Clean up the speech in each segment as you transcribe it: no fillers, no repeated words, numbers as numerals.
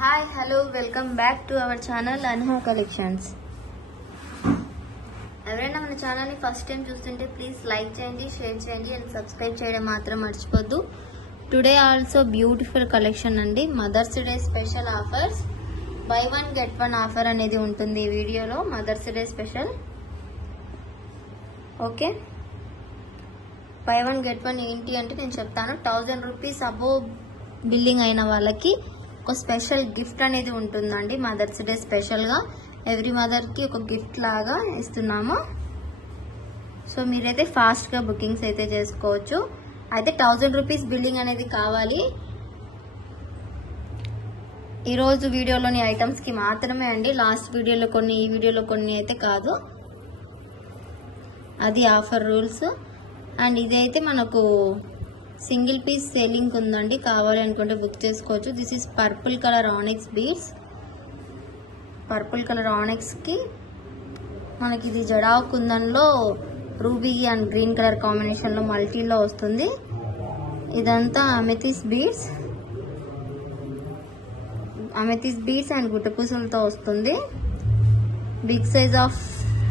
Hi, hello, welcome back to our channel Anha Collections. ఎవరైనా మన channel ని first time చూస్తుంటే ప్లీజ్ లైక్ చేయండి, షేర్ చేయండి అండ్ సబ్స్క్రైబ్ చేయడం మాత్రం మర్చిపోద్దు. టుడే ఆల్సో బ్యూటిఫుల్ కలెక్షన్ అండి. Mother's Day special offers, buy one get one offer అనేది ఉంటుంది ఈ వీడియోలో. Mother's Day special. Okay, buy one get one ఏంటి అంటే నేను చెప్తాను. 1000 రూపీస్ అబోవ్ బిల్లింగ్ అయిన వాళ్ళకి ఒక స్పెషల్ గిఫ్ట్ అనేది ఉంటుందండి. మదర్స్ డే స్పెషల్ గా ఎవ్రీ మదర్ కి ఒక గిఫ్ట్ లాగా ఇస్తున్నాము. సో మీరైతే ఫాస్ట్ గా బుకింగ్స్ అయితే చేసుకోవచ్చు. అయితే 1000 రూపీస్ బిల్లింగ్ అనేది కావాలి. ఈ రోజు వీడియోలోని ఐటమ్స్ కి మాత్రమే అండి. లాస్ట్ వీడియోలో కొన్ని, ఈ వీడియోలో కొన్ని అయితే కాదు. అది ఆఫర్ రూల్స్. అండ్ ఇదైతే మనకు సింగిల్ పీస్ సేలింగ్ ఉందండి. కావాలి అనుకుంటే బుక్ చేసుకోవచ్చు. This is purple colour onyx beads. Purple colour onyx కి మనకి ఇది జడావ్ కుందన్లో ruby and green colour combination లో మల్టీలో వస్తుంది. ఇదంతా అమెథిస్ బీడ్స్ అండ్ గుట్టపూసలతో వస్తుంది. బిగ్ సైజ్ ఆఫ్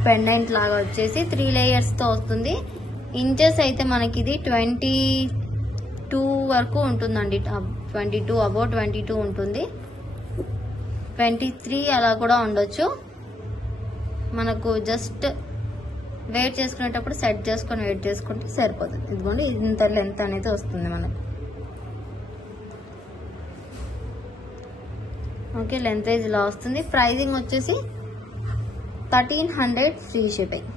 పెండెంట్ లాగా వచ్చేసి 3 లేయర్స్ తో వస్తుంది. ఇంచెస్ అయితే మనకి ఇది 22 వరకు ఉంటుందండి. 22 అబౌట్ 22 ఉంటుంది. 23 అలా కూడా ఉండొచ్చు. మనకు జస్ట్ వెయిట్ చేసుకునేటప్పుడు సెట్ చేసుకొని వెయిట్ చేసుకుంటే సరిపోతుంది. ఇదిగోండి, ఇంత లెంత్ అనేది వస్తుంది మనకు. ఓకే, లెంత్ వైజ్ ఇలా వస్తుంది. ప్రైజింగ్ వచ్చేసి 1300 free shipping.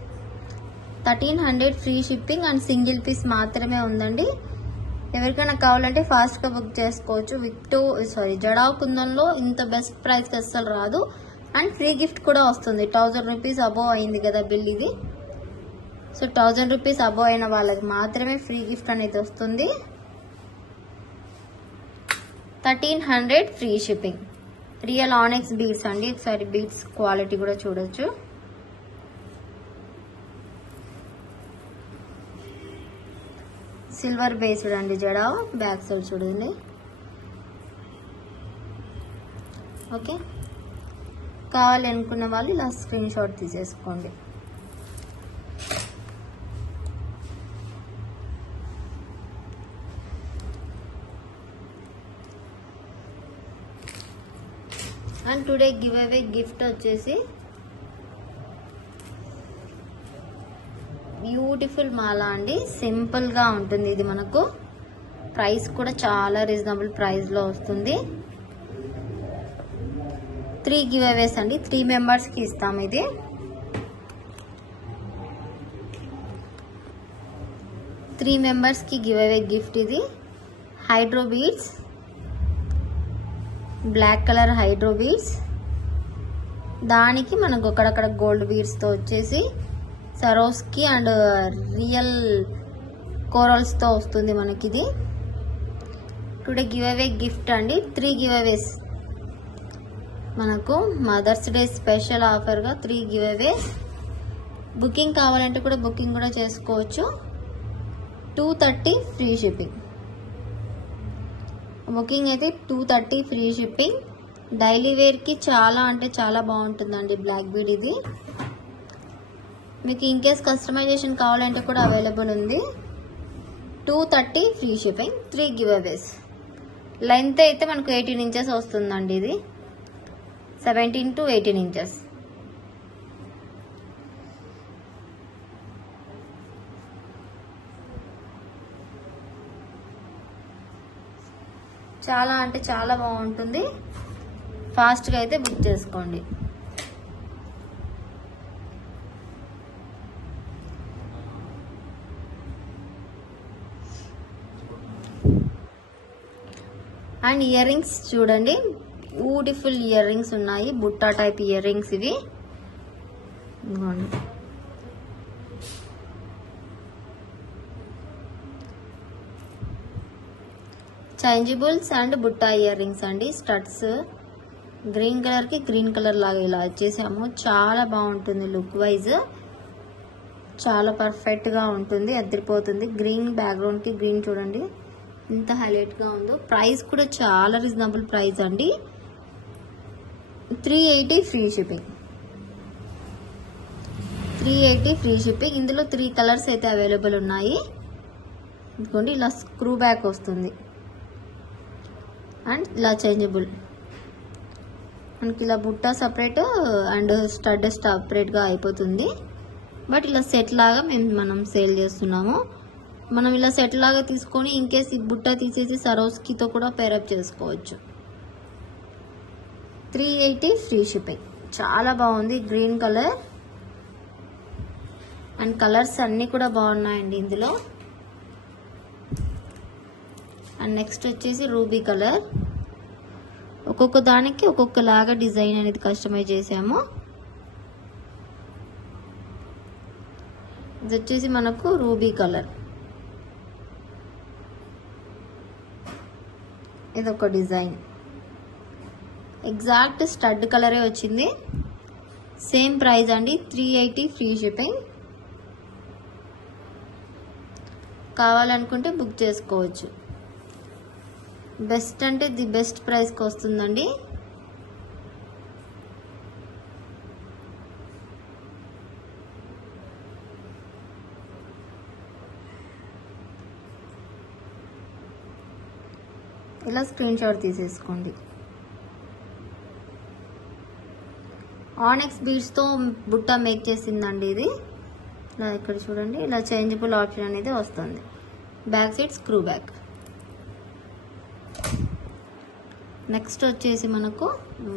1300 free shipping and single piece మాత్రమే ఉందండి. ఎవరికైనా కావాలంటే ఫాస్ట్ గా బుక్ చేసుకోవచ్చు. జడావ్ కుందన్లో ఇంత బెస్ట్ ప్రైస్ కి అస్సలు రాదు. అండ్ ఫ్రీ గిఫ్ట్ కూడా వస్తుంది. 1000 రూపీస్ అబోవ్ అయింది కదా బిల్ ఇది. సో 1000 రూపీస్ అబోవ్ అయిన వాళ్ళకి మాత్రమే ఫ్రీ గిఫ్ట్ అనేది వస్తుంది. 1300 free shipping. Real onyx beads అండి. ఒకసారి బీడ్స్ క్వాలిటీ కూడా చూడొచ్చు. సిల్వర్ బేస్డ్ అండి జడావ్. బ్యాక్ సైడ్ చూడండి. ఓకే, కావాలి అనుకున్న వాళ్ళు ఇలా స్క్రీన్ షాట్ తీసేసుకోండి. And today give away gift వచ్చేసి బ్యూటిఫుల్ మాల అండి. సింపుల్ గా ఉంటుంది ఇది. మనకు ప్రైస్ కూడా చాలా రీజనబుల్ ప్రైస్ లో వస్తుంది. 3 గివ్ అవేస్ అండి. 3 మెంబర్స్ కి ఇస్తాం ఇది. త్రీ మెంబర్స్ కి గివ్ అవే గిఫ్ట్ ఇది. Hydro beads, black colour hydro beads, దానికి మనకు అక్కడక్కడ గోల్డ్ బీడ్స్ తో వచ్చేసి సరోస్కి అండ్ రియల్ కోరల్స్ తో వస్తుంది మనకి ఇది. టుడే గివ్ అవే గిఫ్ట్ అండి. 3 గివ్ అవేస్ మనకు మదర్స్ డే స్పెషల్ ఆఫర్ గా 3 గివ్ అవేస్. బుకింగ్ కావాలంటే కూడా బుకింగ్ కూడా చేసుకోవచ్చు. 230 ఫ్రీ షిప్పింగ్. బుకింగ్ అయితే 230 ఫ్రీ షిప్పింగ్. డైలీ వేర్ కి చాలా అంటే చాలా బాగుంటుందండి బ్లాక్ బీడ్ ఇది. మీకు ఇన్ కేస్ కస్టమైజేషన్ కావాలంటే కూడా అవైలబుల్ ఉంది. 230 ఫ్రీ షిప్పింగ్. 3 గివ్ అవేస్. లెంత్ అయితే మనకు 18 ఇంచెస్ వస్తుందండి ఇది. 17 to 18 ఇంచెస్. చాలా అంటే చాలా బాగుంటుంది. ఫాస్ట్ గా అయితే బుక్ చేసుకోండి. అండ్ ఇయర్ రింగ్స్ చూడండి, బ్యూటిఫుల్ ఇయర్ రింగ్స్ ఉన్నాయి. బుట్టా టైప్ ఇయర్ రింగ్స్ ఇవి. Changeables and Butta ear rings అండి. స్టడ్స్ గ్రీన్ కలర్ కి గ్రీన్ కలర్ లాగా ఇలా వచ్చేసాము. చాలా బాగుంటుంది లుక్ వైజ్. చాలా పర్ఫెక్ట్ గా ఉంటుంది, అదిరిపోతుంది. గ్రీన్ బ్యాక్గ్రౌండ్ కి గ్రీన్ చూడండి ఎంత హైలైట్ గా ఉందో. ప్రైస్ కూడా చాలా రీజనబుల్ ప్రైస్ అండి. 380 ఫ్రీ షిప్పింగ్. 380 free shipping. ఇందులో 3 కలర్స్ అయితే అవైలబుల్ ఉన్నాయి. ఇదిగోండి ఇలా స్క్రూ బ్యాక్ వస్తుంది అండ్ ఇలా చేంజబుల్. మనకి ఇలా బుట్ట సపరేట్ అండ్ స్టడ్ సపరేట్గా అయిపోతుంది. బట్ ఇలా సెట్ లాగా మనం సేల్ చేస్తున్నాము. మనం ఇలా సెట్ లాగా తీసుకొని ఇన్కేస్ ఈ బుట్ట తీసేసి సరోస్కితో కూడా పేరప్ చేసుకోవచ్చు. 380 ఫ్రీ షిప్పింగ్. చాలా బాగుంది. గ్రీన్ కలర్ అండ్ కలర్స్ అన్నీ కూడా బాగున్నాయండి ఇందులో. అండ్ నెక్స్ట్ వచ్చేసి రూబీ కలర్. ఒక్కొక్క దానికి ఒక్కొక్కలాగా డిజైన్ అనేది కస్టమైజ్ చేసాము. ఇది వచ్చేసి మనకు రూబీ కలర్. ఇదొక డిజైన్. ఎగ్జాక్ట్ స్టడ్ కలరే వచ్చింది. సేమ్ ప్రైస్ అండి, 380 ఫ్రీ షిప్పింగ్. కావాలనుకుంటే బుక్ చేసుకోవచ్చు. బెస్ట్ అంటే ది బెస్ట్ ప్రైస్కి వస్తుందండి. ఇలా స్క్రీన్ షాట్ తీసేసుకోండి. ఆనెక్స్ బీడ్స్తో బుట్ట మేక్ చేసిందండి ఇది. ఇలా ఇక్కడ చూడండి, ఇలా చేంజబుల్ ఆప్షన్ అనేది వస్తుంది. Back side screw back. Next వచ్చేసి మనకు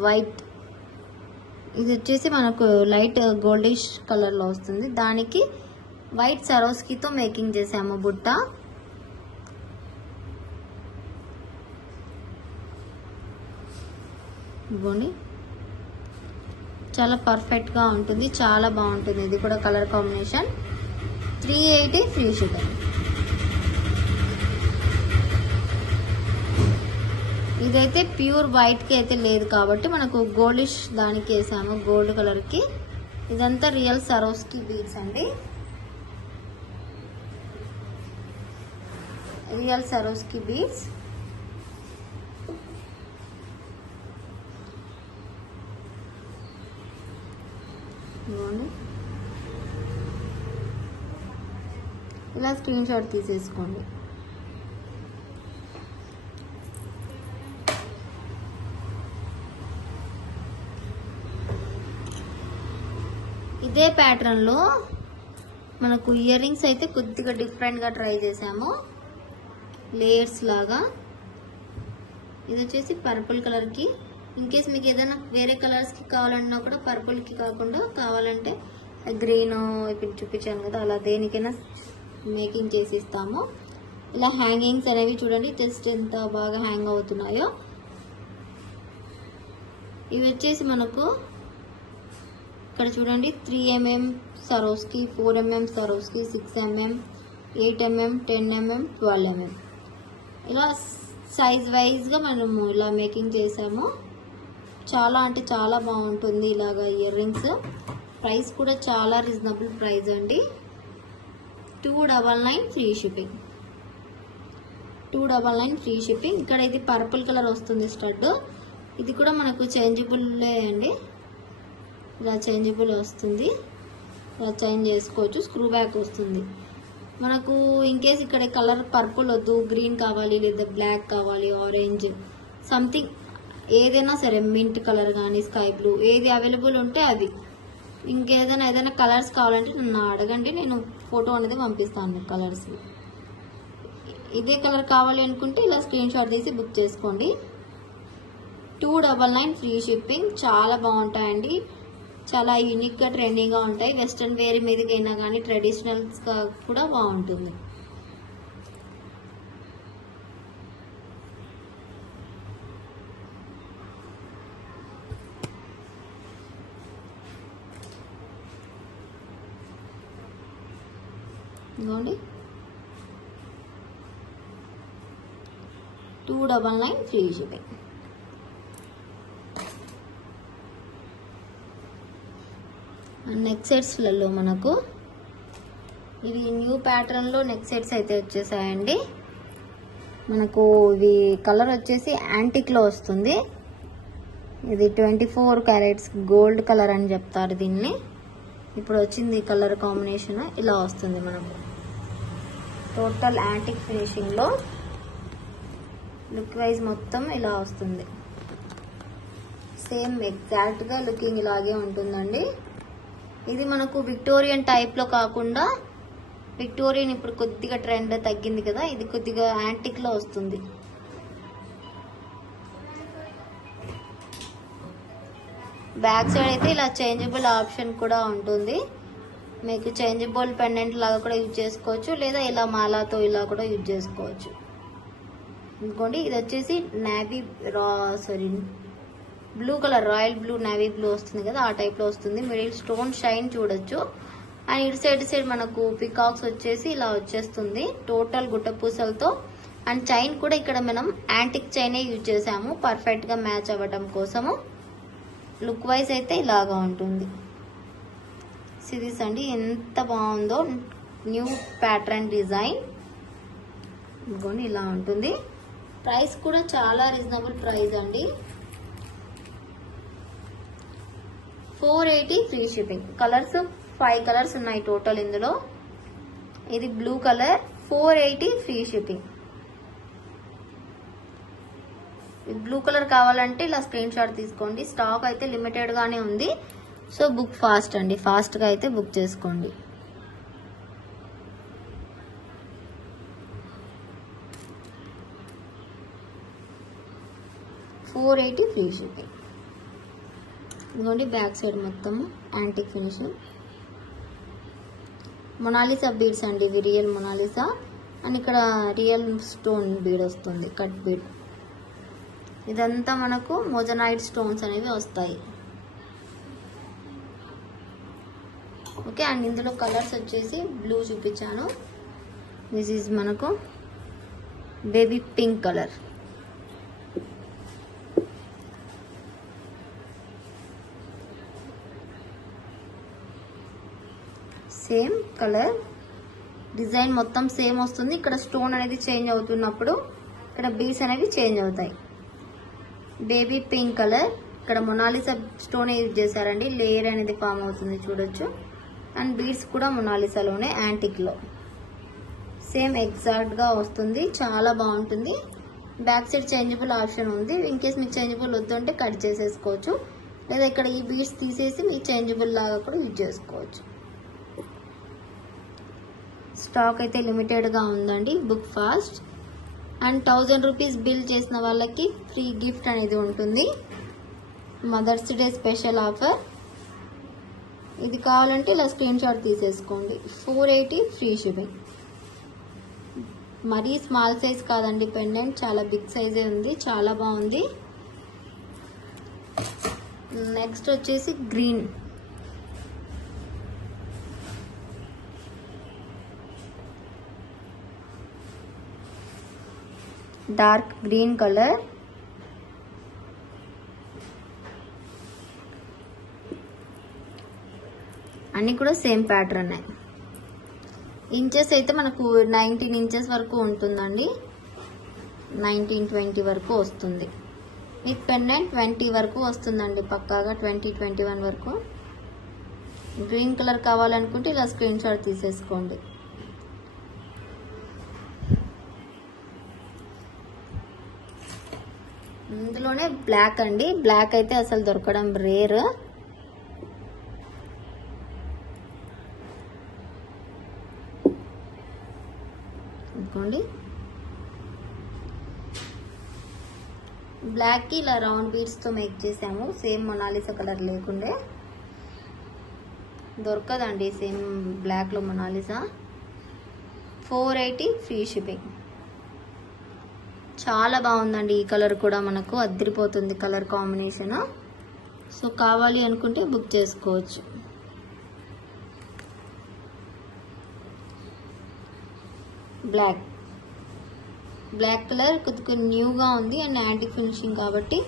వైట్. ఇది వచ్చేసి మనకు లైట్ గోల్డిష్ కలర్లో వస్తుంది. దానికి వైట్ సరోస్కితో మేకింగ్ చేసాము బుట్ట. ఇవ్వండి, చాలా పర్ఫెక్ట్గా ఉంటుంది. చాలా బాగుంటుంది. ఇది కూడా కలర్ కాంబినేషన్. 380 free shipping. ఇదైతే ప్యూర్ వైట్కి అయితే లేదు కాబట్టి మనకు గోల్డిష్ దానికి వేసాము, గోల్డ్ కలర్కి. ఇదంతా రియల్ సరోస్కి బీడ్స్ అండి. Real సరోస్కి beads. ఇలా స్క్రీన్ షాట్ తీసేసుకోండి. ఇదే ప్యాటర్న్ లో మనకు ఇయర్ రింగ్స్ అయితే కొద్దిగా డిఫరెంట్ గా ట్రై చేసాము, లేయర్స్ లాగా. ఇది వచ్చేసి పర్పుల్ కలర్ కి. ఇన్ కేస్ మీకు ఏదైనా వేరే కలర్స్ కి కావాలన్నా కూడా పర్పుల్ కి కాకుండా కావాలంటే గ్రీన్ ఇప్పుడు చూపించాను కదా, అలా దేనికైనా మేకింగ్ చేసి ఇస్తాము. ఇలా హ్యాంగింగ్స్ అనేవి చూడండి జస్ట్ ఎంత బాగా హ్యాంగ్ అవుతున్నాయో. ఇవి వచ్చేసి మనకు ఇక్కడ చూడండి 3mm సరోస్కి, 4mm సరోస్కి, 6mm, 8mm, 10mm, 12mm ఇలా సైజ్ వైజ్గా మనము ఇలా మేకింగ్ చేసాము. చాలా అంటే చాలా బాగుంటుంది ఇలాగా ఇయర్ రింగ్స్. ప్రైస్ కూడా చాలా రీజనబుల్ ప్రైస్ అండి. 299 ఫ్రీ షిప్పింగ్. 299 free shipping. ఇక్కడ ఇది పర్పుల్ కలర్ వస్తుంది స్టడ్. ఇది కూడా మనకు చేంజబుల్లే అండి. ఇలా చేంజబుల్ వస్తుంది, ఇలా చేంజ్ చేసుకోవచ్చు. స్క్రూ బ్యాక్ వస్తుంది. మనకు ఇన్కేస్ ఇక్కడ కలర్ పర్పుల్ వద్దు, గ్రీన్ కావాలి, లేదా బ్లాక్ కావాలి, ఆరెంజ్ సంథింగ్ ఏదైనా సరే, మింట్ కలర్ కానీ స్కై బ్లూ ఏది అవైలబుల్ ఉంటే అవి. ఏదైనా కలర్స్ కావాలంటే నన్ను అడగండి, నేను ఫోటో అనేది పంపిస్తాను కలర్స్. ఇదే కలర్ కావాలి అనుకుంటే ఇలా స్క్రీన్ షాట్ తీసి బుక్ చేసుకోండి. 299 ఫ్రీ షిప్పింగ్. చాలా బాగుంటాయండి, చాలా యూనిక్గా ట్రెండింగ్గా ఉంటాయి. వెస్ట్రన్ వేర్ మీదకైనా కానీ ట్రెడిషనల్స్గా కూడా బాగుంటుంది. ఇదిగోండి 299 ఫ్రీ షిప్పింగ్. నెక్ సెట్స్లలో మనకు ఇవి న్యూ ప్యాటర్న్లో నెక్ సెట్స్ అయితే వచ్చేసాయండి. మనకు ఇవి కలర్ వచ్చేసి యాంటిక్లో వస్తుంది. ఇది 24 క్యారెట్స్ గోల్డ్ కలర్ అని చెప్తారు దీన్ని. ఇప్పుడు వచ్చింది కలర్ కాంబినేషన్ ఇలా వస్తుంది మనకు. టోటల్ యాంటిక్ ఫినిషింగ్ లో లుక్ వైజ్ మొత్తం ఇలా వస్తుంది. సేమ్ ఎగ్జాక్ట్ గా లుకింగ్ ఇలాగే ఉంటుందండి. ఇది మనకు విక్టోరియన్ టైప్ లో కాకుండా, విక్టోరియన్ ఇప్పుడు కొద్దిగా ట్రెండ్ తగ్గింది కదా, ఇది కొద్దిగా యాంటిక్ లో వస్తుంది. బ్యాక్ సైడ్ అయితే ఇలా చేంజబుల్ ఆప్షన్ కూడా ఉంటుంది. మీకు చేంజబుల్ పెండెంట్ లాగా కూడా యూజ్ చేసుకోవచ్చు, లేదా ఇలా మాలాతో ఇలా కూడా యూజ్ చేసుకోవచ్చు. ఇంకోండి ఇది వచ్చేసి blue colour, royal blue, navy blue వస్తుంది కదా, ఆ టైప్ లో వస్తుంది. మిడిల్ స్టోన్ షైన్ చూడొచ్చు. అండ్ ఇటు సైడ్ మనకు పికాక్స్ వచ్చేసి ఇలా వచ్చేస్తుంది టోటల్ గుట్ట పూసలతో. అండ్ చైన్ కూడా ఇక్కడ మనం యాంటిక్ చైనే యూజ్ చేసాము పర్ఫెక్ట్ గా మ్యాచ్ అవ్వటం కోసము. లుక్ వైజ్ అయితే ఇలాగా ఉంటుంది. సిరీస్ అండి ఎంత బాగుందో, న్యూ ప్యాటర్న్ డిజైన్. ఇదిగోండి ఇలా ఉంటుంది. ప్రైస్ కూడా చాలా రీజనబుల్ ప్రైస్ అండి. 480 ఫ్రీ షిప్పింగ్. కలర్స్ 5 కలర్స్ ఉన్నాయి టోటల్ ఇందులో. ఇది blue colour, 480 free shipping. Blue colour కావాలంటే ఇలా స్క్రీన్ షాట్ తీసుకోండి. స్టాక్ అయితే లిమిటెడ్ గానే ఉంది, సో బుక్ ఫాస్ట్ అండి, ఫాస్ట్ గా అయితే బుక్ చేసుకోండి. $480 ఫ్రీ షిప్పింగ్. ఇదిగోండి బ్యాక్ సైడ్ మొత్తం యాంటిక్ ఫినిషింగ్. మొనాలిసా బీడ్స్ అండి, ఇవి రియల్ మొనాలిసా. అండ్ ఇక్కడ రియల్ స్టోన్ బీడ్ వస్తుంది, కట్ బీడ్. ఇదంతా మనకు మోజనైట్ స్టోన్స్ అనేవి వస్తాయి. ఓకే. అండ్ ఇందులో కలర్స్ వచ్చేసి బ్లూ చూపించాను. దిస్ ఈజ్ మనకు baby pink colour. Same colour, design మొత్తం సేమ్ వస్తుంది. ఇక్కడ స్టోన్ అనేది చేంజ్ అవుతున్నప్పుడు ఇక్కడ బీడ్స్ అనేవి చేంజ్ అవుతాయి. Baby pink colour. ఇక్కడ మొనాలిసా స్టోన్ యూజ్ చేశారండి, లేయర్ అనేది ఫామ్ అవుతుంది చూడొచ్చు. అండ్ బీడ్స్ కూడా మొనాలిసాలోనే యాంటిక్ లో సేమ్ ఎగ్జాక్ట్ గా వస్తుంది, చాలా బాగుంటుంది. బ్యాక్ సైడ్ చేంజబుల్ ఆప్షన్ ఉంది. ఇన్ కేస్ మీకు చేంజబుల్ వద్దంటే కట్ చేసేసుకోవచ్చు, లేదా ఇక్కడ ఈ బీడ్స్ తీసేసి మీకు చేంజబుల్ లాగా కూడా యూజ్ చేసుకోవచ్చు. స్టాక్ అయితే లిమిటెడ్ గా ఉందండి, book fast. And 1000 rupees bill చేసిన వాళ్ళకి ఫ్రీ గిఫ్ట్ అనేది ఉంటుంది. Mother's Day special offer. ఇది కావాలంటే ఇలా స్క్రీన్ షాట్ తీసేసుకోండి. 480 ఫ్రీ షిప్పింగ్. మరీ స్మాల్ సైజ్ కాదండి పెండెంట్, చాలా బిగ్ సైజే ఉంది, చాలా బాగుంది. నెక్స్ట్ వచ్చేసి గ్రీన్. Dark green colour. అన్ని కూడా సేమ్ ప్యాటర్న్. ఇంచెస్ అయితే మనకు 19 ఇంచెస్ వరకు ఉంటుందండి, 19-20 వరకు వస్తుంది. విత్ పెండెంట్ 20 వరకు వస్తుందండి పక్కాగా, 20-21 వరకు. గ్రీన్ కలర్ కావాలనుకుంటే ఇలా స్క్రీన్ షాట్ తీసేసుకోండి. ఇందులోనే బ్లాక్ అండి, బ్లాక్ అయితే అసలు దొరకడం రేర్. అనుకోండి బ్లాక్ కి ఇలా రౌండ్ బీడ్స్ తో మేక్ చేసాము. సేమ్ మొనాలిసా కలర్ లేకుండే దొరకదండి సేమ్ బ్లాక్ లో మొనాలిసా. 480 free shipping. చాలా బాగుందండి. ఈ కలర్ కూడా మనకు అద్దరిపోతుంది కలర్ కాంబినేషన్. సో కావాలి అనుకుంటే బుక్ చేసుకోవచ్చు. బ్లాక్ కలర్ కొద్దిగా న్యూగా ఉంది అండ్ యాంటిక్ ఫినిషింగ్ కాబట్టి,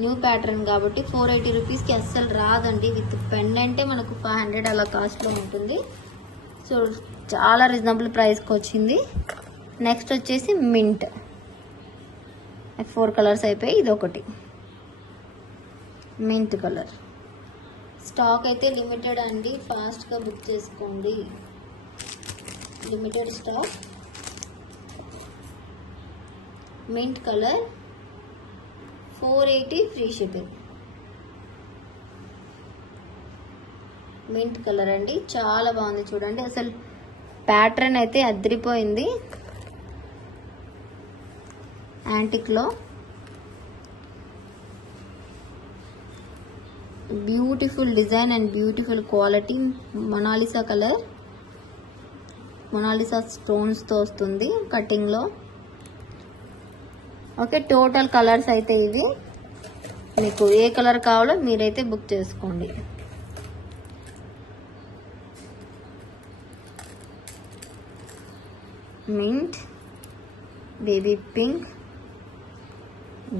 న్యూ ప్యాటర్న్ కాబట్టి 480 రూపీస్కి అస్సలు రాదండి. విత్ పెండెంటే మనకు 500 అలా కాస్ట్లో ఉంటుంది. సో చాలా రీజనబుల్ ప్రైస్కి వచ్చింది. నెక్స్ట్ వచ్చేసి మింట్. 4 కలర్స్ అయిపోయి ఇది ఒకటి. Mint colour. స్టాక్ అయితే లిమిటెడ్ అండి, ఫాస్ట్గా బుక్ చేసుకోండి. Limited stock. Mint colour 480 free shipping. Mint colour అండి, చాలా బాగుంది చూడండి. అసలు ప్యాటర్న్ అయితే అదిరిపోయింది. యాంటిక్లో beautiful design and beautiful quality. Mona Lisa colour, Mona Lisa స్టోన్స్తో వస్తుంది కటింగ్లో. ఓకే, టోటల్ కలర్స్ అయితే ఇవి. మీకు ఏ కలర్ కావాలో మీరైతే బుక్ చేసుకోండి. Mint, baby pink,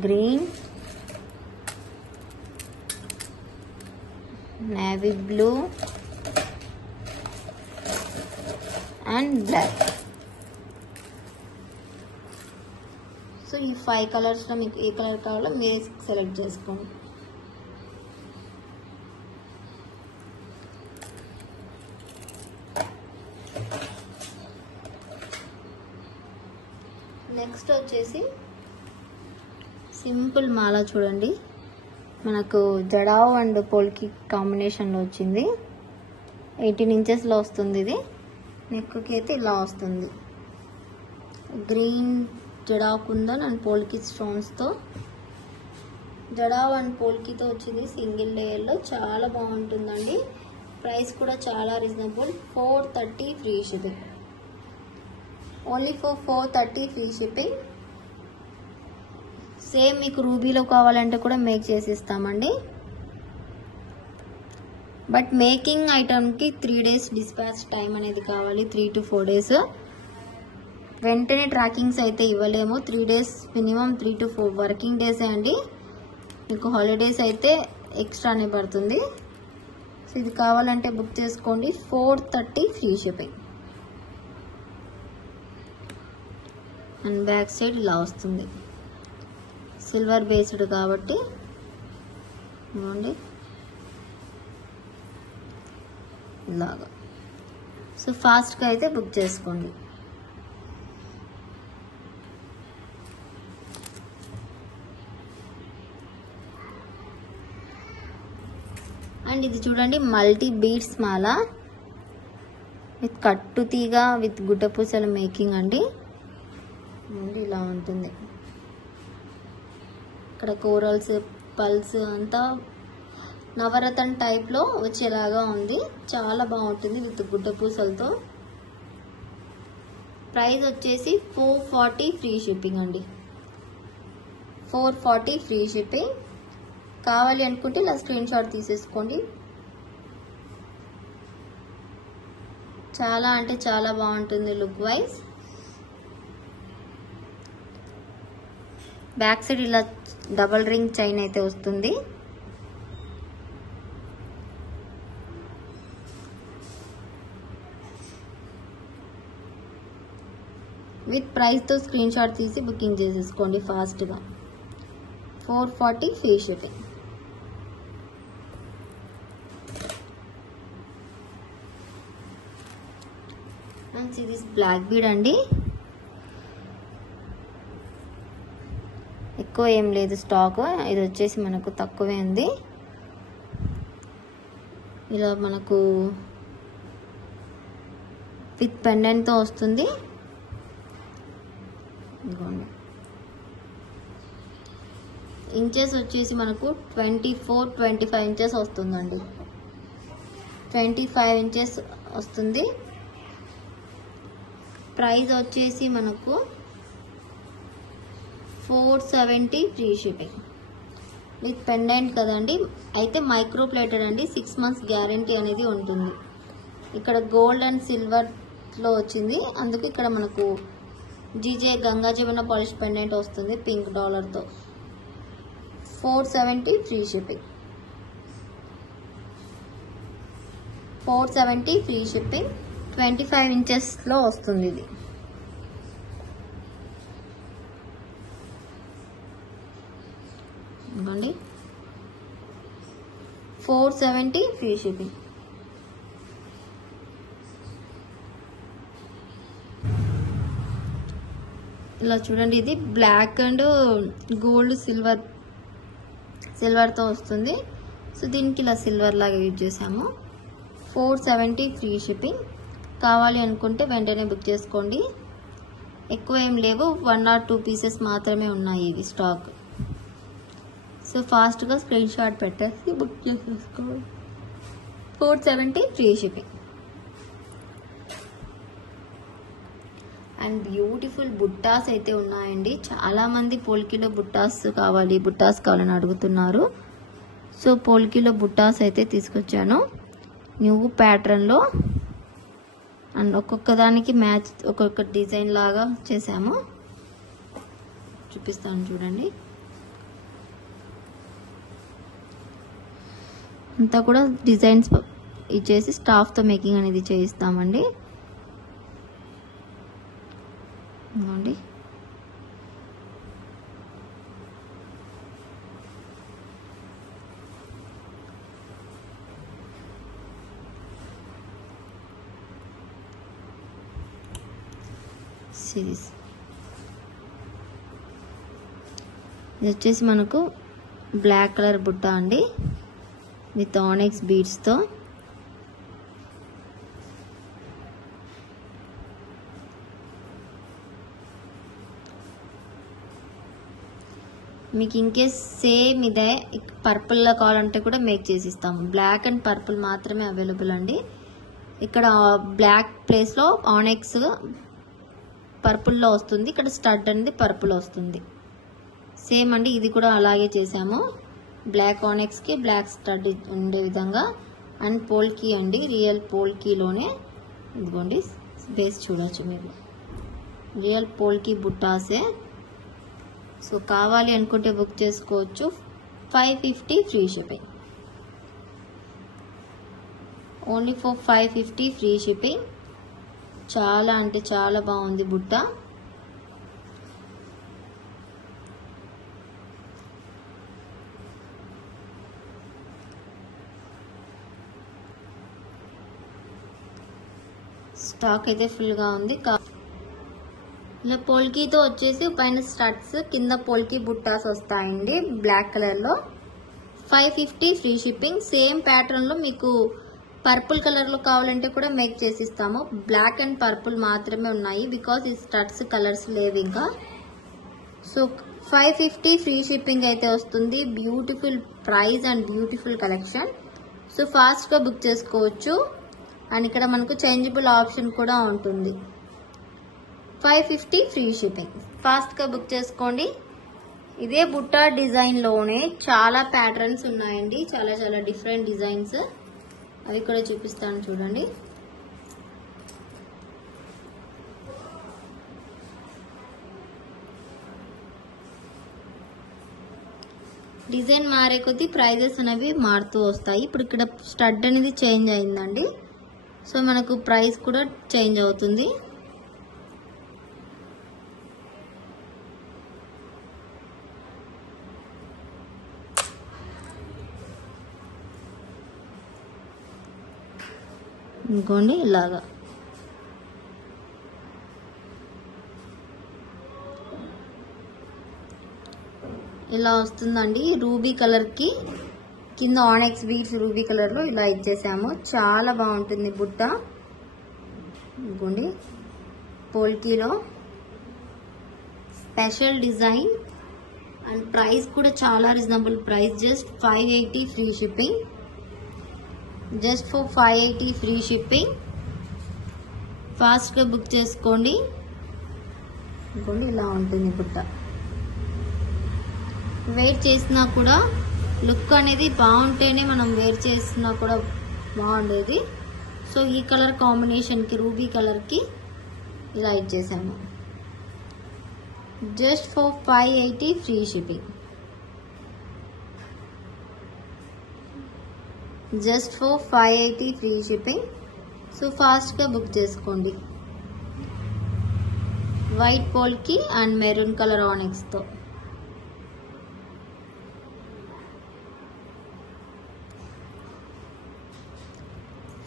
green, navy blue and black. So ఈ 5 కలర్స్లో మీకు ఏ కలర్ కావాలో మీరు సెలెక్ట్ చేసుకోండి. నెక్స్ట్ వచ్చేసి సింపుల్ మాల చూడండి. మనకు జడావు అండ్ పోల్కి కాంబినేషన్లో వచ్చింది. 18 ఇంచెస్లో వస్తుంది ఇది. నెక్కి అయితే ఇలా వస్తుంది. గ్రీన్ జడావు కుందన్ అండ్ పోల్కి స్టోన్స్తో, జడావు అండ్ పోల్కితో వచ్చింది సింగిల్ లేయర్లో. చాలా బాగుంటుందండి. ప్రైస్ కూడా చాలా reasonable. 430 free shipping. Only for 430 free shipping. Same మీకు రూబీలో కావాలంటే కూడా మేక్ చేసి ఇస్తామండి. బట్ మేకింగ్ ఐటమ్కి 3 days డిస్పాచ్ టైం అనేది కావాలి, 3 to 4 days. వెంటనే ట్రాకింగ్స్ అయితే ఇవ్వలేము. 3 days minimum, 3 to 4 working days అండి. మీకు హాలిడేస్ అయితే ఎక్స్ట్రానే పడుతుంది. సో ఇది కావాలంటే బుక్ చేసుకోండి. 430 free shipping. And back side ఇలా వస్తుంది. సిల్వర్ బేస్డ్ కాబట్టి ఇవ్వండి ఇలాగా. సో ఫాస్ట్గా అయితే బుక్ చేసుకోండి. అండ్ ఇది చూడండి, మల్టీ బీడ్స్ మాల విత్ కట్టు తీగ విత్ గుడ్డపూసల మేకింగ్ అండి. ఇలా ఉంటుంది. ఇక్కడ కోరల్స్, పల్స్ అంతా నవరత్న టైప్లో వచ్చేలాగా ఉంది. చాలా బాగుంటుంది విత్ గుడ్డపూసలతో. ప్రైస్ వచ్చేసి 440 ఫ్రీ షిప్పింగ్ అండి. 440 ఫ్రీ షిప్పింగ్. కావాలి అనుకుంటే ఇలా స్క్రీన్ షాట్ తీసేసుకోండి. చాలా అంటే చాలా బాగుంటుంది లుక్ వైజ్. బ్యాక్ సైడ్ ఇలా డబల్ రింగ్ చైన్ అయితే వస్తుంది. విత్ ప్రైస్తో స్క్రీన్ షాట్ తీసి బుకింగ్ చేసేసుకోండి ఫాస్ట్గా. 440 ఫ్రీ షిప్పింగ్. అండ్ ఇది బ్లాక్ బీడ్ అండి. ఎక్కువ ఏం లేదు స్టాక్. ఇది వచ్చేసి మనకు తక్కువే ఉంది. ఇలా మనకు విత్ పెండెంట్తో వస్తుంది. ఇంచెస్ వచ్చేసి మనకు 24-25 ఇంచెస్ వస్తుందండి. 25 ఇంచెస్ వస్తుంది. ప్రైస్ వచ్చేసి మనకు 470 ఫ్రీ షిప్పింగ్ విత్ పెండెంట్ కదండి. అయితే మైక్రో ప్లేటెడ్ అండి. 6 months గ్యారంటీ అనేది ఉంటుంది. ఇక్కడ గోల్డ్ అండ్ సిల్వర్లో వచ్చింది. అందుకు ఇక్కడ మనకు GJ Ganga Jamuna polish pendant వస్తుంది పింక్ డాలర్తో. 470 ఫ్రీ షిప్పింగ్. 470 free shipping. 25 ఇంచెస్లో వస్తుంది ఇది. ఇవ్వండి 470 ఫ్రీ షిప్పింగ్. ఇలా చూడండి, ఇది బ్లాక్ అండ్ గోల్డ్ సిల్వర్తో వస్తుంది. సో దీనికి ఇలా సిల్వర్ లాగా యూజ్ చేసాము. 470 ఫ్రీ షిప్పింగ్. కావాలి అనుకుంటే వెంటనే బుక్ చేసుకోండి. ఎక్కువ ఏం లేవు, 1 or 2 పీసెస్ మాత్రమే ఉన్నాయి ఇవి స్టాక్. సో ఫాస్ట్గా స్క్రీన్ షాట్ పెట్టేసి బుక్ చేసేసుకోండి. 470 ఫ్రీ షిప్పింగ్. అండ్ బ్యూటిఫుల్ బుట్టాస్ అయితే ఉన్నాయండి. చాలామంది పోల్కీలో బుట్టాస్ కావాలని అడుగుతున్నారు. సో పోల్కీలో బుట్టాస్ అయితే తీసుకొచ్చాను న్యూ ప్యాటర్న్లో. అండ్ ఒక్కొక్క దానికి మ్యాచ్ ఒక్కొక్క డిజైన్ లాగా చేసాము. చూపిస్తాను చూడండి. అంతా కూడా డిజైన్స్ ఇచ్చేసి స్టాఫ్తో మేకింగ్ అనేది చేయిస్తామండి. ఇదిగోండి. సిరీస్ ఇది వచ్చేసి మనకు బ్లాక్ కలర్ బుట్ట అండి విత్ ఆనెక్స్ బీడ్స్తో. మీకు ఇంకేస్ సేమ్ ఇదే పర్పుల్లో కావాలంటే కూడా మేక్ చేసి ఇస్తాము. బ్లాక్ అండ్ పర్పుల్ మాత్రమే అవైలబుల్ అండి. ఇక్కడ బ్లాక్ ప్లేస్లో ఆనెక్స్ పర్పుల్లో వస్తుంది, ఇక్కడ స్టడ్ అనేది పర్పుల్ వస్తుంది. సేమ్ అండి, ఇది కూడా అలాగే చేసాము. బ్లాక్ ఆనెక్స్కి బ్లాక్ స్టడ్ ఉండే విధంగా. అండ్ పోల్కీ అండి, రియల్ పోల్కీలోనే ఇదిగోండి బేస్ చూడొచ్చు మీరు, రియల్ పోల్కీ బుట్టాసే. సో కావాలి అనుకుంటే బుక్ చేసుకోవచ్చు. 550 free shipping. Only for 550 free shipping. చాలా అంటే చాలా బాగుంది బుట్ట. స్టాక్ అయితే ఫుల్గా ఉంది. ఇలా పోల్కీతో వచ్చేసి పైన స్టడ్స్, కింద పోల్కీ బుట్టాస్ వస్తాయండి బ్లాక్ కలర్లో. 550 ఫ్రీ షిప్పింగ్. సేమ్ ప్యాటర్న్లో మీకు పర్పుల్ కలర్లో కావాలంటే కూడా మేక్ చేసి ఇస్తాము. బ్లాక్ అండ్ పర్పుల్ మాత్రమే ఉన్నాయి బికాస్ ఈ స్టడ్స్ కలర్స్ లేవు ఇంకా. సో 550 ఫ్రీ షిప్పింగ్ అయితే వస్తుంది. Beautiful price and beautiful collection. So ఫాస్ట్గా బుక్ చేసుకోవచ్చు. అండ్ ఇక్కడ మనకు చేంజబుల్ ఆప్షన్ కూడా ఉంటుంది. 550 ఫ్రీ షిప్పింగ్. ఫాస్ట్గా బుక్ చేసుకోండి. ఇదే బుట్టా డిజైన్లోనే చాలా ప్యాటర్న్స్ ఉన్నాయండి, చాలా చాలా డిఫరెంట్ డిజైన్స్. అవి కూడా చూపిస్తాను చూడండి. డిజైన్ మారే కొద్దీ ప్రైజెస్ అనేవి మారుతూ వస్తాయి. ఇప్పుడు ఇక్కడ స్టడ్ అనేది చేంజ్ అయిందండి. సో మనకు ప్రైస్ కూడా చేంజ్ అవుతుంది. ఇంకోండి ఇలాగా ఇలా వస్తుందండి. రూబీ కలర్కి కింద ఆనెక్స్ బీడ్స్ రూబీ కలర్లో ఇలా ఇచ్చేసాము. చాలా బాగుంటుంది బుట్ట. ఇంకోండి పోల్కీలో స్పెషల్ డిజైన్ అండ్ ప్రైస్ కూడా చాలా reasonable price. Just 580 free shipping. Just for 580 free shipping. ఫాస్ట్గా బుక్ చేసుకోండి. ఇంకోండి ఇలా ఉంటుంది బుట్ట. వేర్ చేసినా కూడా లుక్ అనేది బాగుంటేనే మనం వేర్ చేసినా కూడా బాగుండేది. సో ఈ కలర్ కాంబినేషన్కి రూబీ కలర్కి ఇలా ఇచ్చేసాము. Just for 580 free shipping. Just for 580 free shipping. So ఫాస్ట్గా బుక్ చేసుకోండి. White polki and maroon colour ఆనెక్స్తో.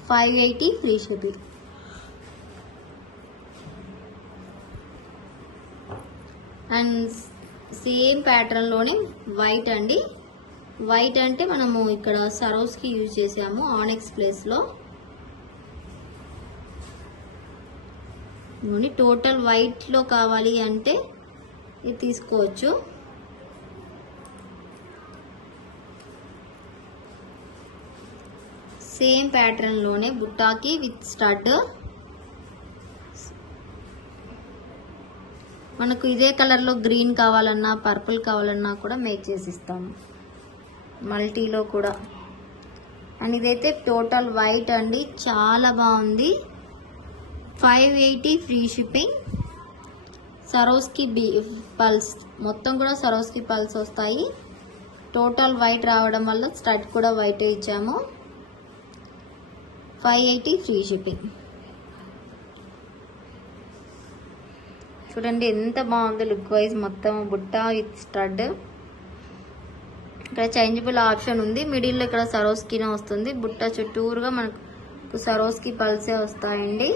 580 free shipping. And same pattern లోనే వైట్ అండి. వైట్ అంటే మనము ఇక్కడ సరోస్కి యూజ్ చేసాము ఆనెక్స్ ప్లేస్ లో. టోటల్ వైట్ లో కావాలి అంటే ఇది తీసుకోవచ్చు. సేమ్ ప్యాటర్న్ లోనే బుట్టాకి విత్ స్టడ్. మనకు ఇదే కలర్ లో గ్రీన్ కావాలన్నా పర్పుల్ కావాలన్నా కూడా మేక్ చేసి ఇస్తాము మల్టీలో కూడా. అండ్ ఇదైతే టోటల్ వైట్ అండి, చాలా బాగుంది. 580 ఫ్రీ షిప్పింగ్. సరోస్కి పల్స్ మొత్తం కూడా సరోస్కి పల్స్ వస్తాయి. టోటల్ వైట్ రావడం వల్ల స్టడ్ కూడా వైట్ ఇచ్చాము. 580 ఫ్రీ షిప్పింగ్. చూడండి ఎంత బాగుంది లుక్ వైజ్. మొత్తం బుట్ట విత్ స్టడ్. ఇక్కడ చేంజబుల్ ఆప్షన్ ఉంది. మిడిల్లో ఇక్కడ సరోస్కినే వస్తుంది. బుట్ట చుట్టూరుగా మనకు సరోస్కి పల్సే వస్తాయండి.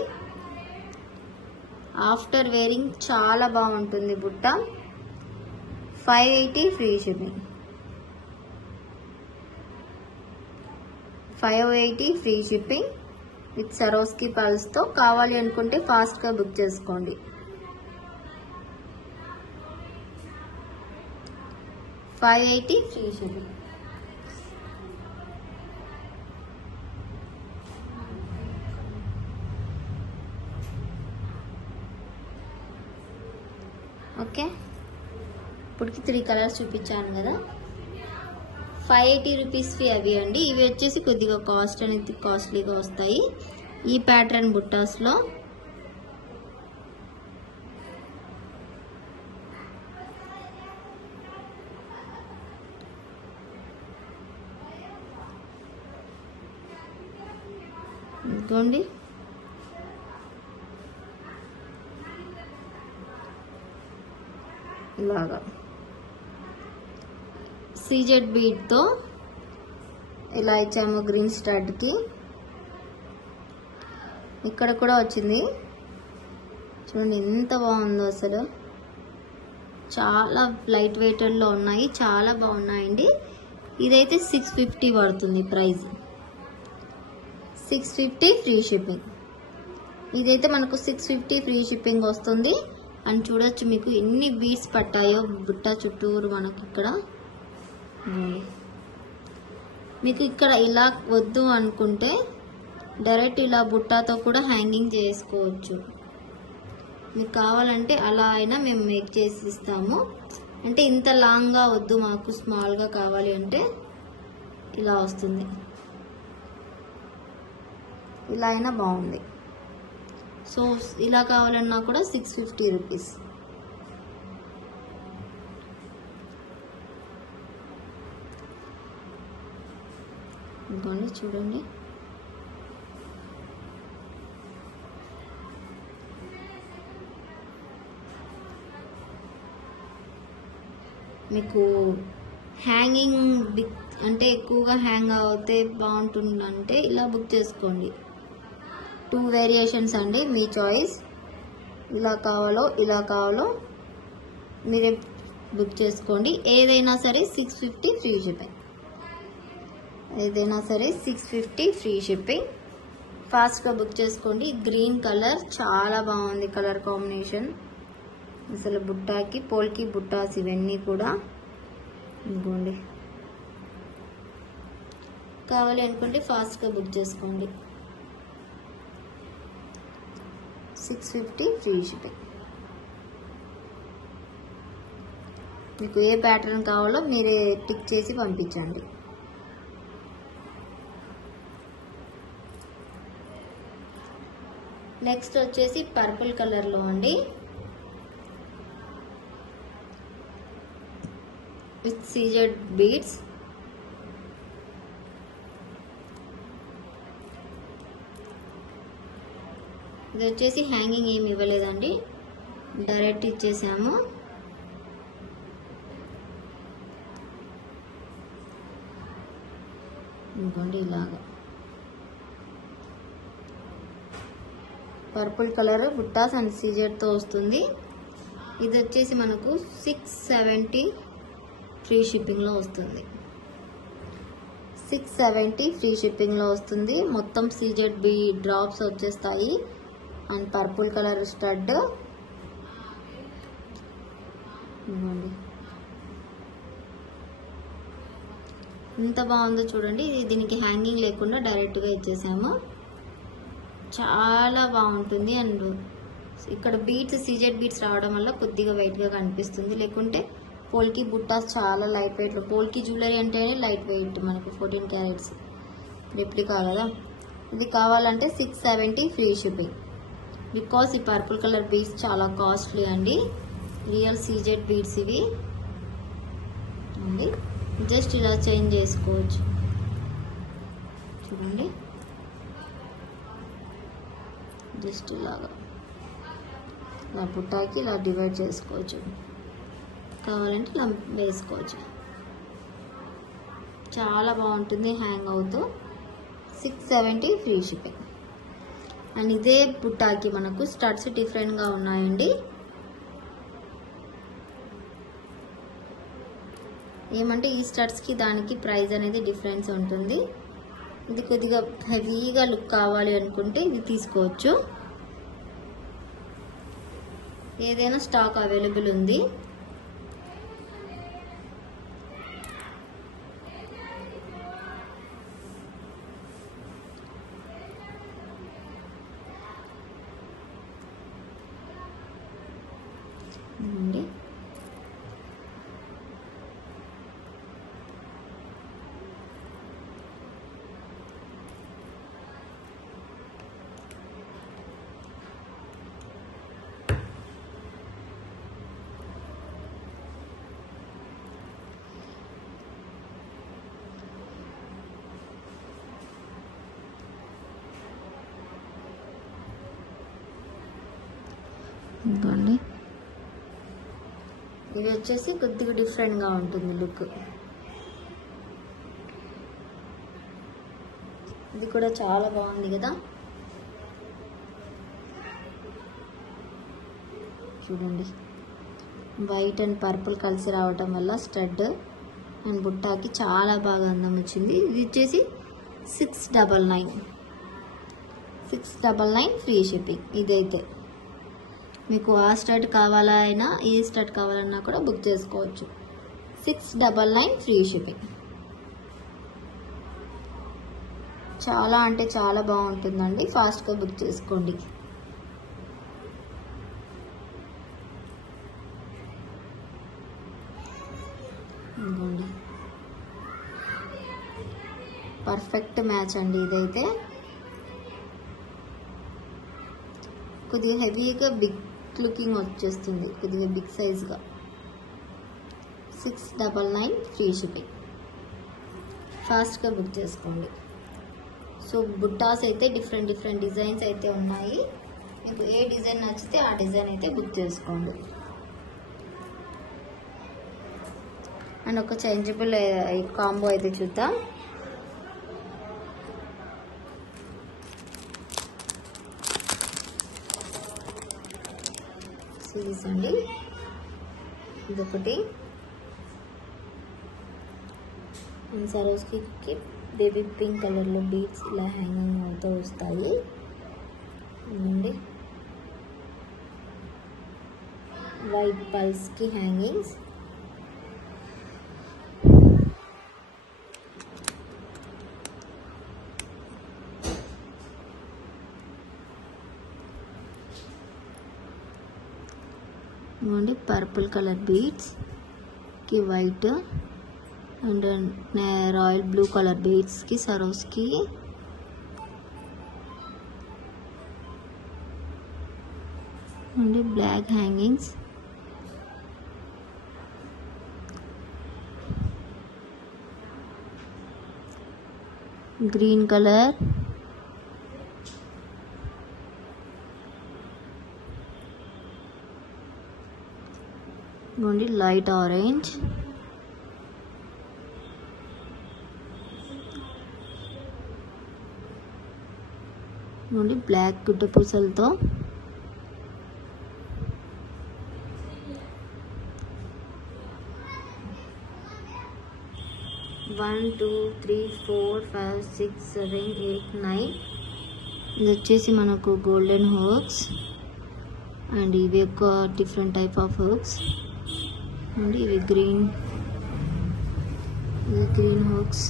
ఆఫ్టర్ వేరింగ్ చాలా బాగుంటుంది బుట్ట. 580 free shipping. 580 free shipping with సరోస్కి pulse తో. కావాలి అనుకుంటే ఫాస్ట్ గా బుక్ చేసుకోండి. 580 ఫ్రీ షిప్పింగ్. ఓకే, ఇప్పటికి 3 కలర్స్ చూపించాను కదా. 580 రూపీస్వి అవి అండి. ఇవి వచ్చేసి కొద్దిగా కాస్ట్ అనేది కాస్ట్లీగా వస్తాయి ఈ ప్యాటర్న్ బుట్టాస్లో. ఇదిగోండి ఇలాగా సీజెడ్ బీడ్తో ఇలా ఇచ్చాము గ్రీన్ స్టడ్కి. ఇక్కడ కూడా వచ్చింది చూడండి ఎంత బాగుందో అసలు. చాలా లైట్ వెయిటెడ్లో ఉన్నాయి, చాలా బాగున్నాయండి. ఇదైతే 650 పడుతుంది ప్రైస్. 650 free shipping. ఇదైతే మనకు 650 ఫ్రీ షిప్పింగ్ వస్తుంది. అని చూడొచ్చు మీకు ఎన్ని బీడ్స్ పట్టాయో బుట్ట చుట్టూరు. మనకి ఇక్కడ మీకు ఇక్కడ ఇలా వద్దు అనుకుంటే డైరెక్ట్ ఇలా బుట్టాతో కూడా హ్యాంగింగ్ చేసుకోవచ్చు. మీకు కావాలంటే అలా అయినా మేము మేక్ చేసి ఇస్తాము. అంటే ఇంత లాంగ్గా వద్దు మాకు స్మాల్గా కావాలి అంటే ఇలా వస్తుంది. ఇలా అయినా బాగుంది. సో ఇలా కావాలన్నా కూడా 650 రూపీస్. ఇంకోండి చూడండి మీకు హ్యాంగింగ్ బిగ్ అంటే ఎక్కువగా హ్యాంగ్ అవుతే బాగుంటుందంటే ఇలా బుక్ చేసుకోండి. 2 వేరియేషన్స్ అండి, మీ చాయిస్. ఇలా కావాలో మీరే బుక్ చేసుకోండి. ఏదైనా సరే 650 ఫ్రీ షిప్పింగ్. ఏదైనా సరే 650 ఫ్రీ షిప్పింగ్. ఫాస్ట్గా బుక్ చేసుకోండి. గ్రీన్ కలర్ చాలా బాగుంది కలర్ కాంబినేషన్. అసలు బుట్టాకి పోల్కి బుట్టాస్ ఇవన్నీ కూడా. ఇదిగోండి కావాలి అనుకుంటే ఫాస్ట్గా బుక్ చేసుకోండి. 650 ఫ్రీ షిప్పింగ్. మీకు ఏ ప్యాటర్న్ కావాలో మీరే టిక్ చేసి పంపించండి. నెక్స్ట్ వచ్చేసి పర్పుల్ కలర్లో అండి, విత్ సీజెడ్ బీడ్స్. ఇది వచ్చేసి హ్యాంగింగ్ ఏమి ఇవ్వలేదండి, డైరెక్ట్ ఇచ్చేసాము. ఇంకోండి ఇలాగా పర్పుల్ కలర్ బుట్టాస్ అండ్ సీజెడ్తో వస్తుంది. ఇది వచ్చేసి మనకు 670 ఫ్రీ షిప్పింగ్లో వస్తుంది. 670 ఫ్రీ షిప్పింగ్లో వస్తుంది. మొత్తం సీజెడ్ బి డ్రాప్స్ వచ్చేస్తాయి అండ్ పర్పుల్ కలర్ స్టడ్. ఎంత బాగుందో చూడండి. దీనికి హ్యాంగింగ్ లేకుండా డైరెక్ట్గా ఇచ్చేసాము. చాలా బాగుంటుంది. అండ్ ఇక్కడ బీట్స్ సీజెడ్ బీట్స్ రావడం వల్ల కొద్దిగా వెయిట్గా కనిపిస్తుంది. లేకుంటే పోల్కి బుట్టాస్ చాలా లైట్ వెయిట్లో. పోల్కి జ్యువెలరీ అంటేనే లైట్ వెయిట్ మనకు 14 క్యారెట్స్ రెప్లికా కదా. ఇది కావాలంటే 670 ఫ్రీ షిప్పింగ్. బికాస్ ఈ పర్పుల్ కలర్ బీడ్స్ చాలా కాస్ట్లీ అండి. రియల్ సీజెడ్ బీడ్స్ ఇవి అండి. జస్ట్ ఇలా చేంజ్ చేసుకోవచ్చు చూడండి. జస్ట్ ఇలాగా ఇలా బుట్టాకి ఇలా డివైడ్ చేసుకోవచ్చు. కావాలంటే ఇలా వేసుకోవచ్చు. చాలా బాగుంటుంది హ్యాంగ్ అవుతూ. 670 ఫ్రీ షిప్పింగ్. అండ్ ఇదే బుట్టాకి మనకు స్టడ్స్ డిఫరెంట్గా ఉన్నాయండి. ఏమంటే ఈ స్టడ్స్కి దానికి ప్రైస్ అనేది డిఫరెన్స్ ఉంటుంది. ఇది కొద్దిగా హెవీగా లుక్ కావాలి అనుకుంటే ఇది తీసుకోవచ్చు. ఏదైనా స్టాక్ అవైలబుల్ ఉంది. ఇదిగోండి. ఇది వచ్చేసి కొద్దిగా డిఫరెంట్గా ఉంటుంది లుక్. ఇది కూడా చాలా బాగుంది కదా. చూడండి వైట్ అండ్ పర్పుల్ కలిసి రావటం వల్ల స్టడ్ అండ్ బుట్టాకి చాలా బాగా అందం వచ్చింది. ఇది వచ్చేసి 699 ఫ్రీ షిప్పింగ్. ఇదైతే మీకు ఆ స్టడ్ కావాలైనా ఈ స్టడ్ కావాలన్నా కూడా బుక్ చేసుకోవచ్చు. 699 ఫ్రీ షిప్పింగ్. చాలా అంటే చాలా బాగుంటుందండి. ఫాస్ట్గా బుక్ చేసుకోండి. ఇదిగోండి పర్ఫెక్ట్ మ్యాచ్ అండి. ఇదైతే కొద్దిగా హెవీగా బిగ్ లుకింగ్ వచ్చేస్తుంది, కొద్దిగా బిగ్ సైజ్గా. 699 free shipping. ఫాస్ట్గా బుక్ చేసుకోండి. సో బుట్టాస్ అయితే డిఫరెంట్ డిజైన్స్ అయితే ఉన్నాయి. మీకు ఏ డిజైన్ నచ్చితే ఆ డిజైన్ అయితే బుక్ చేసుకోండి. అండ్ ఒక చేంజబుల్ కాంబో అయితే చూద్దాం. సిరీస్ అండి. ఇదొకటి. సరోస్కి బేబీ పింక్ కలర్లో బీడ్స్ ఇలా హ్యాంగింగ్ అవుతూ వస్తాయి. అండి వైట్ పల్స్కి హ్యాంగింగ్స్. ఇవ్వండి పర్పుల్ కలర్ బీడ్స్ కి white and royal blue colour beads కి సరోస్కి. అండి బ్లాక్ హ్యాంగింగ్స్. Green colour. ఇవ్వండి లైట్ ఆరెంజ్. నుండి బ్లాక్ గుడ్డ పూసలతో వన్ 2 3 4 5 6 7 8 9 ఇది వచ్చేసి మనకు గోల్డెన్ హుక్స్ అండ్ ఇవి ఒక different type of hooks and ఇవి గ్రీన్ హుక్స్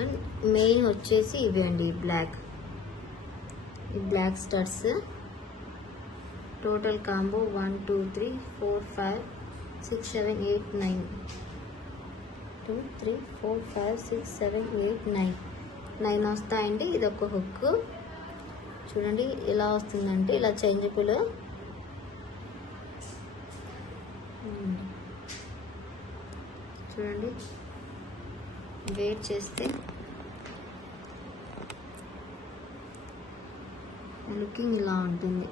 అండ్ మెయిన్ వచ్చేసి ఇవి అండి బ్లాక్ స్టడ్స్ టోటల్ కాంబో 1 2 3 4 5 6 7 8 9 2 3 4 5 6 7 8 9 వస్తాయండి. ఇది ఒక హుక్ చూడండి ఎలా వస్తుందంటే ఇలా చేంజబుల్ చూడండి వేర్ చేస్తే లుకింగ్ ఇలా ఉంటుంది.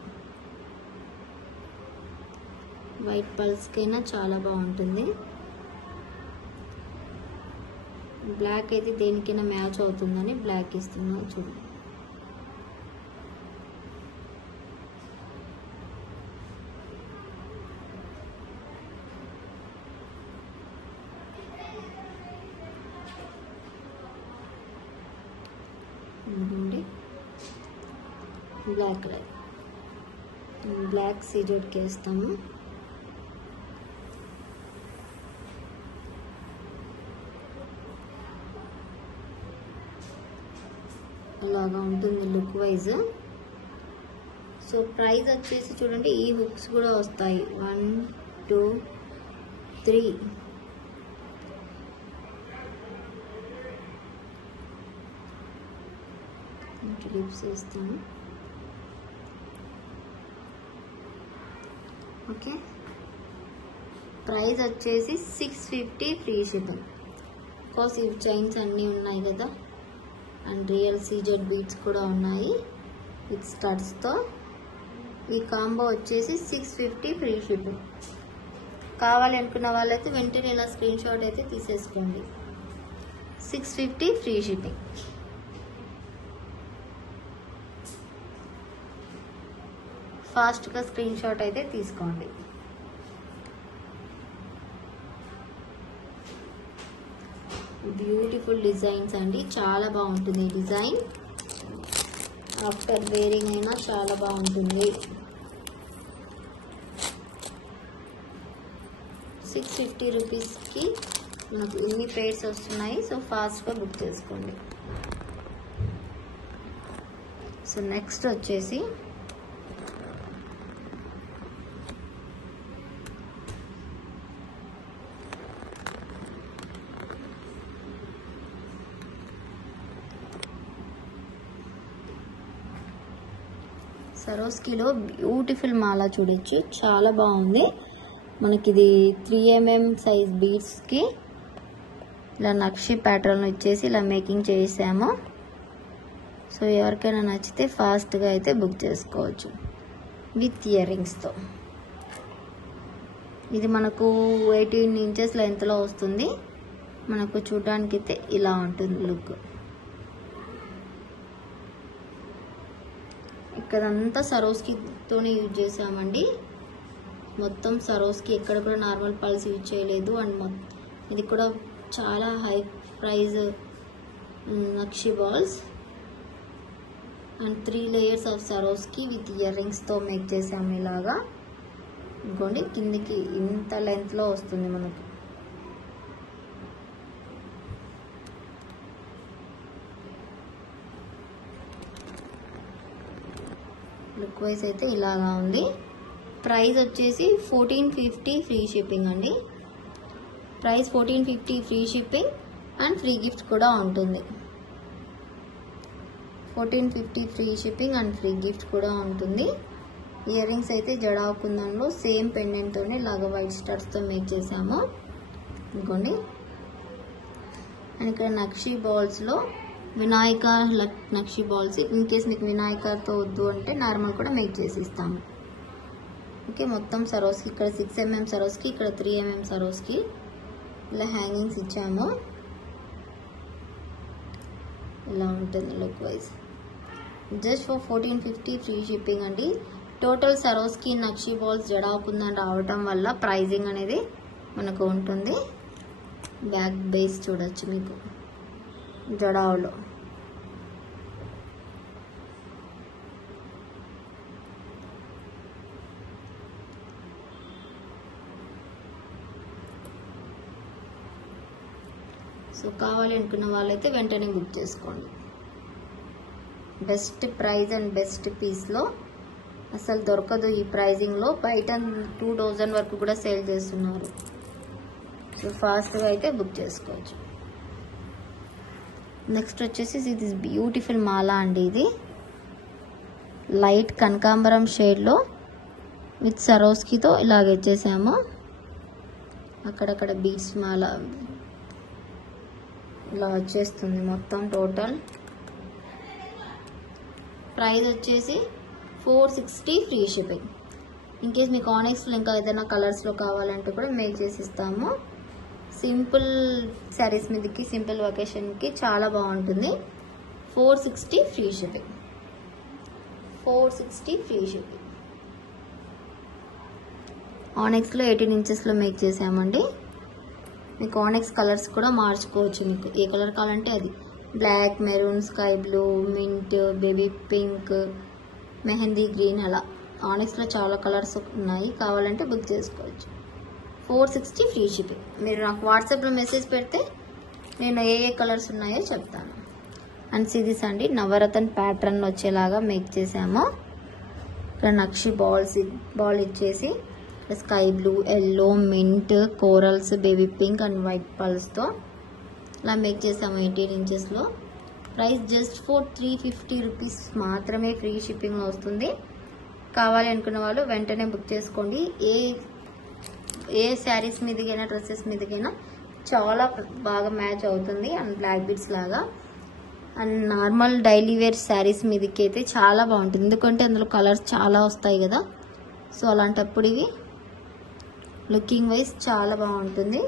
వైట్ పల్స్కైనా చాలా బాగుంటుంది. బ్లాక్ అయితే దేనికైనా మ్యాచ్ అవుతుందని బ్లాక్ ఇస్తున్నా చూడండి. బ్లాక్ సీజెడ్కి వేస్తాము. అలాగా ఉంటుంది లుక్ వైజ్. సో ప్రైస్ వచ్చేసి చూడండి ఈ హుక్స్ కూడా వస్తాయి 1 2 3 క్లిప్స్ వేస్తాను. ఓకే ప్రైస్ వచ్చేసి 650 ఫ్రీ షిప్పింగ్. బికాస్ ఇవి చైన్స్ అన్నీ ఉన్నాయి కదా అండ్ రియల్ సీజెడ్ బీట్స్ కూడా ఉన్నాయి విత్ స్టడ్స్తో. ఈ కాంబో వచ్చేసి 650 ఫ్రీ షిప్పింగ్. కావాలి అనుకున్న వాళ్ళైతే వెంటనే ఇలా స్క్రీన్ షాట్ అయితే తీసేసుకోండి. 650 ఫ్రీ షిప్పింగ్. ఫాస్ట్గా స్క్రీన్ షాట్ అయితే తీసుకోండి. బ్యూటిఫుల్ డిజైన్స్ అండి, చాలా బాగుంటుంది ఈ డిజైన్. ఆఫ్టర్ వేరింగ్ అయినా చాలా బాగుంటుంది. 650 రూపీస్కి మనకు ఇన్ని పేర్స్ వస్తున్నాయి. సో ఫాస్ట్గా బుక్ చేసుకోండి. సో నెక్స్ట్ వచ్చేసి సరోస్కీలో బ్యూటిఫుల్ మాల చూడొచ్చు, చాలా బాగుంది. మనకి ఇది 3 mm సైజ్ బీడ్స్కి ఇలా నక్షి ప్యాటర్న్ ఇచ్చేసి ఇలా మేకింగ్ చేసాము. సో ఎవరికైనా నచ్చితే ఫాస్ట్గా అయితే బుక్ చేసుకోవచ్చు విత్ ఇయర్ రింగ్స్తో. ఇది మనకు 18 ఇంచెస్ లెంత్లో వస్తుంది. మనకు చూడడానికి అయితే ఇలా ఉంటుంది లుక్. ఇక్కడంతా సరోస్కీతోనే యూజ్ చేసామండి. మొత్తం సరోస్కీ, ఎక్కడ కూడా నార్మల్ పల్స్ యూజ్ చేయలేదు. అండ్ ఇది కూడా చాలా high price nakshi balls and 3 layers of Swarovski with year రింగ్స్తో మేక్ చేసాము. ఇలాగా ఇంకోండి కిందికి ఇంత లెంత్లో వస్తుంది మనకు. లుక్ వైజ్ అయితే ఇలాగా ఉంది. ప్రైస్ వచ్చేసి 1450 ఫ్రీ షిప్పింగ్ అండి. Price 1450 free shipping and free gift కూడా ఉంటుంది. 1450 free shipping and free gift కూడా ఉంటుంది. ఇయర్ రింగ్స్ అయితే జడా కుందంలో సేమ్ పెండెంట్తోనే ఇలాగా వైట్ స్టడ్స్తో మేక్ చేసాము అనుకోండి. అండ్ ఇక్కడ నక్షి బాల్స్లో వినాయక నక్షి బాల్స్. ఇన్ కేస్ మీకు వినాయకతో వద్దు అంటే నార్మల్ కూడా మేక్ చేసి ఇస్తాము. ఓకే మొత్తం సరోస్కి ఇక్కడ 6 mm సరోస్కి, ఇక్కడ 3 mm సరోస్కి ఇలా హ్యాంగింగ్స్ ఇచ్చాము. ఇలా ఉంటుంది look wise. Just for 1450 free shipping అండి. టోటల్ సరోస్కి నక్షి బాల్స్ జడాకుందని రావటం వల్ల ప్రైజింగ్ అనేది మనకు ఉంటుంది. బ్యాక్ బేస్ చూడొచ్చు మీకు జడావులో. సో కావాలి అనుకున్న వాళ్ళైతే వెంటనే బుక్ చేసుకోండి. బెస్ట్ ప్రైస్ అండ్ బెస్ట్ పీస్లో అసలు దొరకదు ఈ ప్రైజింగ్లో. బయట 2000 వరకు కూడా సేల్ చేస్తున్నారు. సో ఫాస్ట్గా అయితే బుక్ చేసుకోవచ్చు. నెక్స్ట్ వచ్చేసి ఇది బ్యూటిఫుల్ మాలా అండి. ఇది లైట్ కనకాంబరం షేడ్లో విత్ సరోస్కితో ఇలాగ ఇచ్చేసాము. అక్కడక్కడ బీడ్స్ మాల ఇలా వచ్చేస్తుంది మొత్తం. టోటల్ ప్రైస్ వచ్చేసి 460 ఫ్రీ షిప్పింగ్. ఇన్ కేస్ మీకు ఆనెక్స్లో ఇంకా ఏదైనా కలర్స్లో కావాలంటే కూడా మేక్ చేసి ఇస్తాము. సింపుల్ శారీస్ మీదకి సింపుల్ వెకేషన్కి చాలా బాగుంటుంది. 460 ఫ్రీ షిప్పింగ్. 460 free shipping. ఆనెక్స్లో 18 ఇంచెస్లో మేక్ చేసామండి. మీకు ఆనెక్స్ కలర్స్ కూడా మార్చుకోవచ్చు. మీకు ఏ కలర్ కావాలంటే అది. Black, maroon, sky blue, mint, baby pink, mehndi green, అలా ఆనెక్స్లో చాలా కలర్స్ ఉన్నాయి. కావాలంటే బుక్ చేసుకోవచ్చు. 460 ఫ్రీ షిప్పింగ్. మీరు నాకు వాట్సాప్లో మెసేజ్ పెడితే నేను ఏ కలర్స్ ఉన్నాయో చెప్తాను. అండ్ సిరీస్ అండి నవరత్న ప్యాటర్న్ వచ్చేలాగా మేక్ చేసాము. ఇక్కడ నక్షి బాల్ ఇచ్చేసి sky blue, yellow, mint, corals, baby pink and white పల్స్తో ఇలా మేక్ చేసాము 18 ఇంచెస్లో. ప్రైస్ జస్ట్ ఫర్ 350 రూపీస్ మాత్రమే ఫ్రీ షిప్పింగ్లో వస్తుంది. కావాలి అనుకున్న వాళ్ళు వెంటనే బుక్ చేసుకోండి. ఏ శారీస్ మీదకైనా డ్రెస్సెస్ మీదకైనా చాలా బాగా మ్యాచ్ అవుతుంది. అండ్ బ్లాక్ బీడ్స్ లాగా. And normal daily wear saris మీదకి అయితే చాలా బాగుంటుంది. ఎందుకంటే అందులో కలర్స్ చాలా వస్తాయి కదా. సో అలాంటప్పుడు ఇవి లుకింగ్ వైజ్ చాలా బాగుంటుంది.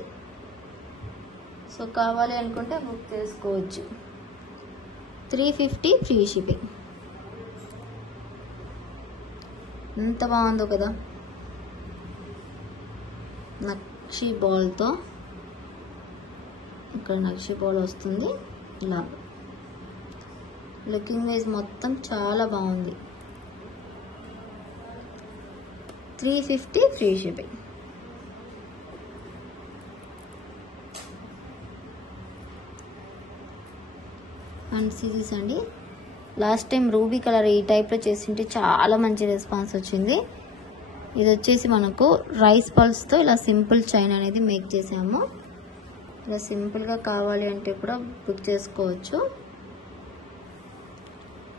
సో కావాలి అనుకుంటే బుక్ చేసుకోవచ్చు. 350 ఫ్రీ షిప్పింగ్. ఎంత బాగుందో కదా. నక్షి బాల్తో ఇక్కడ నక్షి బాల్ వస్తుంది. ఇలా లుకింగ్ వైజ్ మొత్తం చాలా బాగుంది. 350 ఫ్రీ షిప్పింగ్. అండ్ సిరీస్ అండి లాస్ట్ టైం రూబీ కలర్ ఈ టైప్లో చేసింటే చాలా మంచి రెస్పాన్స్ వచ్చింది. ఇది వచ్చేసి మనకు రైస్ పల్స్తో ఇలా సింపుల్ చైన్ అనేది మేక్ చేసాము. ఇలా సింపుల్గా కావాలి అంటే కూడా బుక్ చేసుకోవచ్చు.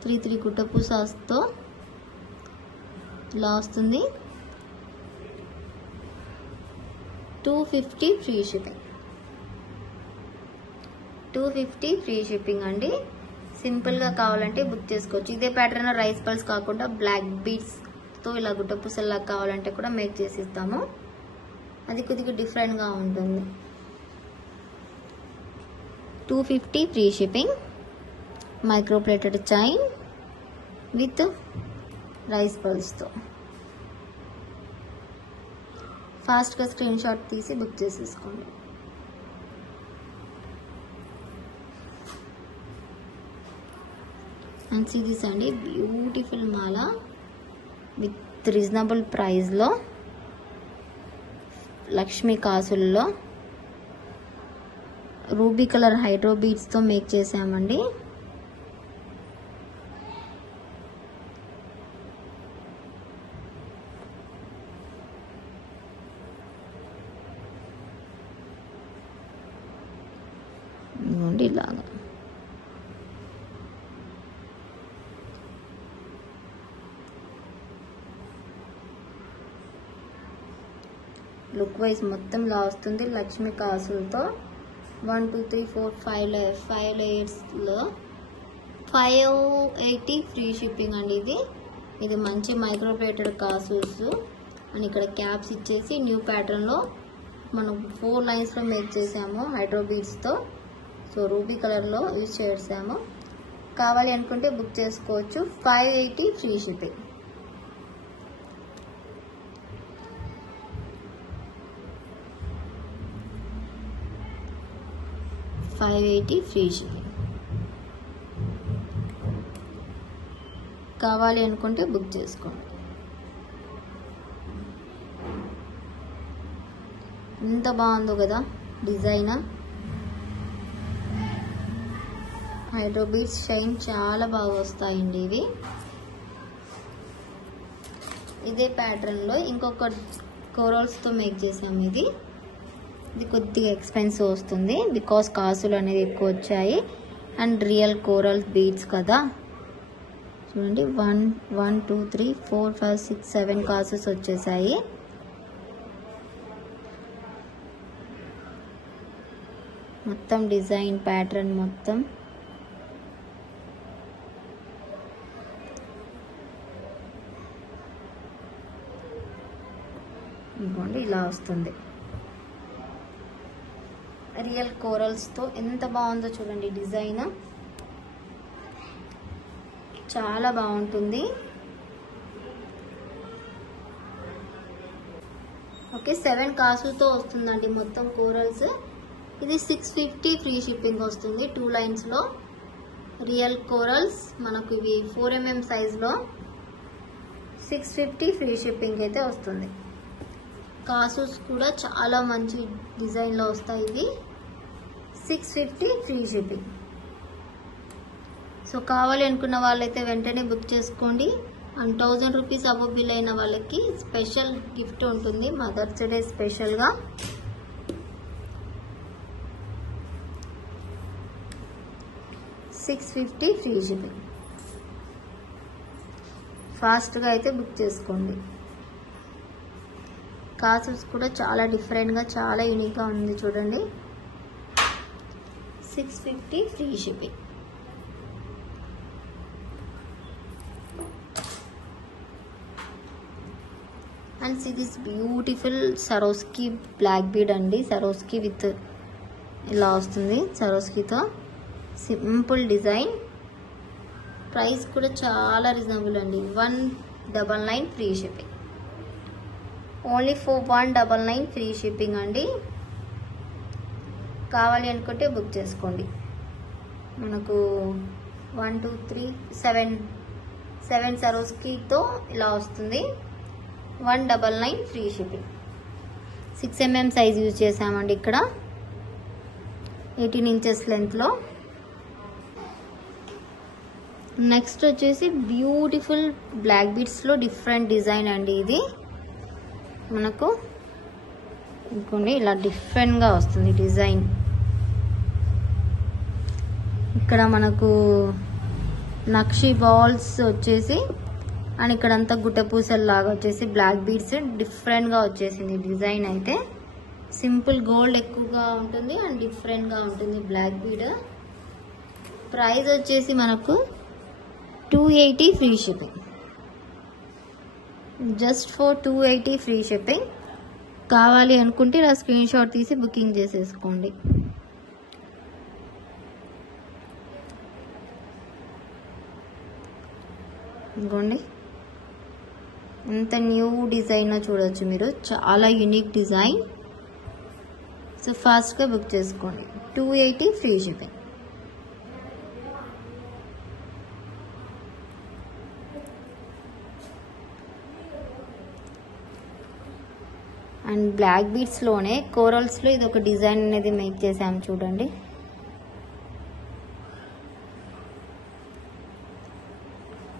3 కుట్టపు సాస్తో ఇలా వస్తుంది. 250 ఫ్రీ షిప్పింగ్. 250 ఫ్రీ షిప్పింగ్ అండి. సింపుల్గా కావాలంటే బుక్ చేసుకోవచ్చు. ఇదే ప్యాటర్న్ రైస్ పల్స్ కాకుండా బ్లాక్ బీడ్స్తో ఇలా గుట్టపూసల్లా కావాలంటే కూడా మేక్ చేసి ఇస్తాము. అది కొద్దిగా డిఫరెంట్గా ఉంటుంది. 250 free shipping. Micro plated chain with rice పల్స్తో. ఫాస్ట్గా స్క్రీన్ షాట్ తీసి బుక్ చేసేసుకోండి. అండ్ సిరీస్ అండి బ్యూటిఫుల్ మాల విత్ రీజనబుల్ ప్రైస్లో లక్ష్మీ కాసుల్లో రూబీ కలర్ హైడ్రో బీడ్స్తో మేక్ చేసామండి. ఇలాగా లుక్ వైజ్ మొత్తం ఇలా వస్తుంది. లక్ష్మీ కాసులతో 1 2 3 4 5 లేయర్స్లో 580 ఫ్రీ షిప్పింగ్ అండి. ఇది మంచి మైక్రో ప్లేటెడ్ కాసుల్స్. అండ్ ఇక్కడ క్యాప్స్ ఇచ్చేసి న్యూ ప్యాటర్న్లో మనం 4 లైన్స్లో మేక్ చేసాము హైడ్రో బీడ్స్తో. సో రూబీ కలర్లో యూజ్ చేసాము. కావాలి అనుకుంటే బుక్ చేసుకోవచ్చు. 580 ఫ్రీ షిప్పింగ్. Free shipping. కావాలి అనుకుంటే బుక్ చేసుకోండి. ఎంత బాగుందో కదా డిజైన్. హైడ్రో బీడ్స్ షైన్ చాలా బాగా వస్తాయండి ఇవి. ఇదే ప్యాటర్న్లో ఇంకొక కోరల్స్తో మేక్ చేసాము. ఇది కొద్దిగా ఎక్స్పెన్సివ్ వస్తుంది బికాస్ కాసులు అనేది ఎక్కువ వచ్చాయి. అండ్ రియల్ కోరల్ బీడ్స్ కదా. చూడండి 1 2 3 4 5 6 7 కాసెస్ వచ్చేసాయి. మొత్తం డిజైన్ ప్యాటర్న్ మొత్తం ఇదిగోండి ఇలా వస్తుంది. రియల్ కోరల్స్తో ఎంత బాగుందో చూడండి డిజైన్. చాలా బాగుంటుంది. ఓకే 7 కాసులతో వస్తుందండి మొత్తం కోరల్స్. ఇది 650 ఫ్రీ షిప్పింగ్ వస్తుంది. 2 లైన్స్లో రియల్ కోరల్స్ మనకు ఇవి 4mm సైజ్లో 650 ఫ్రీ షిప్పింగ్ అయితే వస్తుంది. కాసుస్ కూడా చాలా మంచి డిజైన్లో వస్తాయి. ఇవి 650 ఫ్రీ షిప్పింగ్. సో కావాలి అనుకున్న వాళ్ళైతే వెంటనే బుక్ చేసుకోండి. అండ్ 1000 రూపీస్ అబవ్ బిల్ అయిన వాళ్ళకి స్పెషల్ గిఫ్ట్ ఉంటుంది మదర్స్ డే స్పెషల్గా. $650 ఫ్రీ షిప్పింగ్. ఫాస్ట్గా అయితే బుక్ చేసుకోండి. కాసుస్ కూడా చాలా డిఫరెంట్గా చాలా యూనిక్గా ఉంది చూడండి. 650 free shipping. And see this beautiful Swarovski black bead అండి. సరోస్కి విత్ ఇలా వస్తుంది. సరోస్కితో సింపుల్ డిజైన్. ప్రైస్ కూడా చాలా రీజనబుల్ అండి. 199 free shipping. Only for 199 free shipping అండి. కావాలి అనుకుంటే బుక్ చేసుకోండి. మనకు 1 2 3 7 సరోస్కితో ఇలా వస్తుంది. 199 free shipping. 6mm size use చేసామండి ఇక్కడ. 18 ఇంచెస్ లెంత్లో. నెక్స్ట్ వచ్చేసి బ్యూటిఫుల్ బ్లాక్ బీడ్స్లో డిఫరెంట్ డిజైన్ అండి. ఇది మనకు ఇంకోండి ఇలా డిఫరెంట్గా వస్తుంది డిజైన్. ఇక్కడ మనకు నక్షి బాల్స్ వచ్చేసి అండ్ ఇక్కడంతా గుట్టపూసల్లాగా వచ్చేసి బ్లాక్ బీడ్స్ డిఫరెంట్గా వచ్చేసింది డిజైన్. అయితే సింపుల్ గోల్డ్ ఎక్కువగా ఉంటుంది అండ్ డిఫరెంట్గా ఉంటుంది బ్లాక్ బీడ్. ప్రైస్ వచ్చేసి మనకు 280 free shipping. Just for 280 free shipping. కావాలి అనుకుంటే ఇలా స్క్రీన్ షాట్ తీసి బుకింగ్ చేసేసుకోండి. ఇంకోండి ఎంత న్యూ డిజైన్ చూడొచ్చు మీరు. చాలా యూనిక్ డిజైన్. సో ఫాస్ట్గా బుక్ చేసుకోండి. 280 ఫ్రీ షిప్పింగ్. అండ్ బ్లాక్ బీడ్స్లోనే కోరల్స్లో ఇది ఒక డిజైన్ అనేది మేక్ చేసాము చూడండి.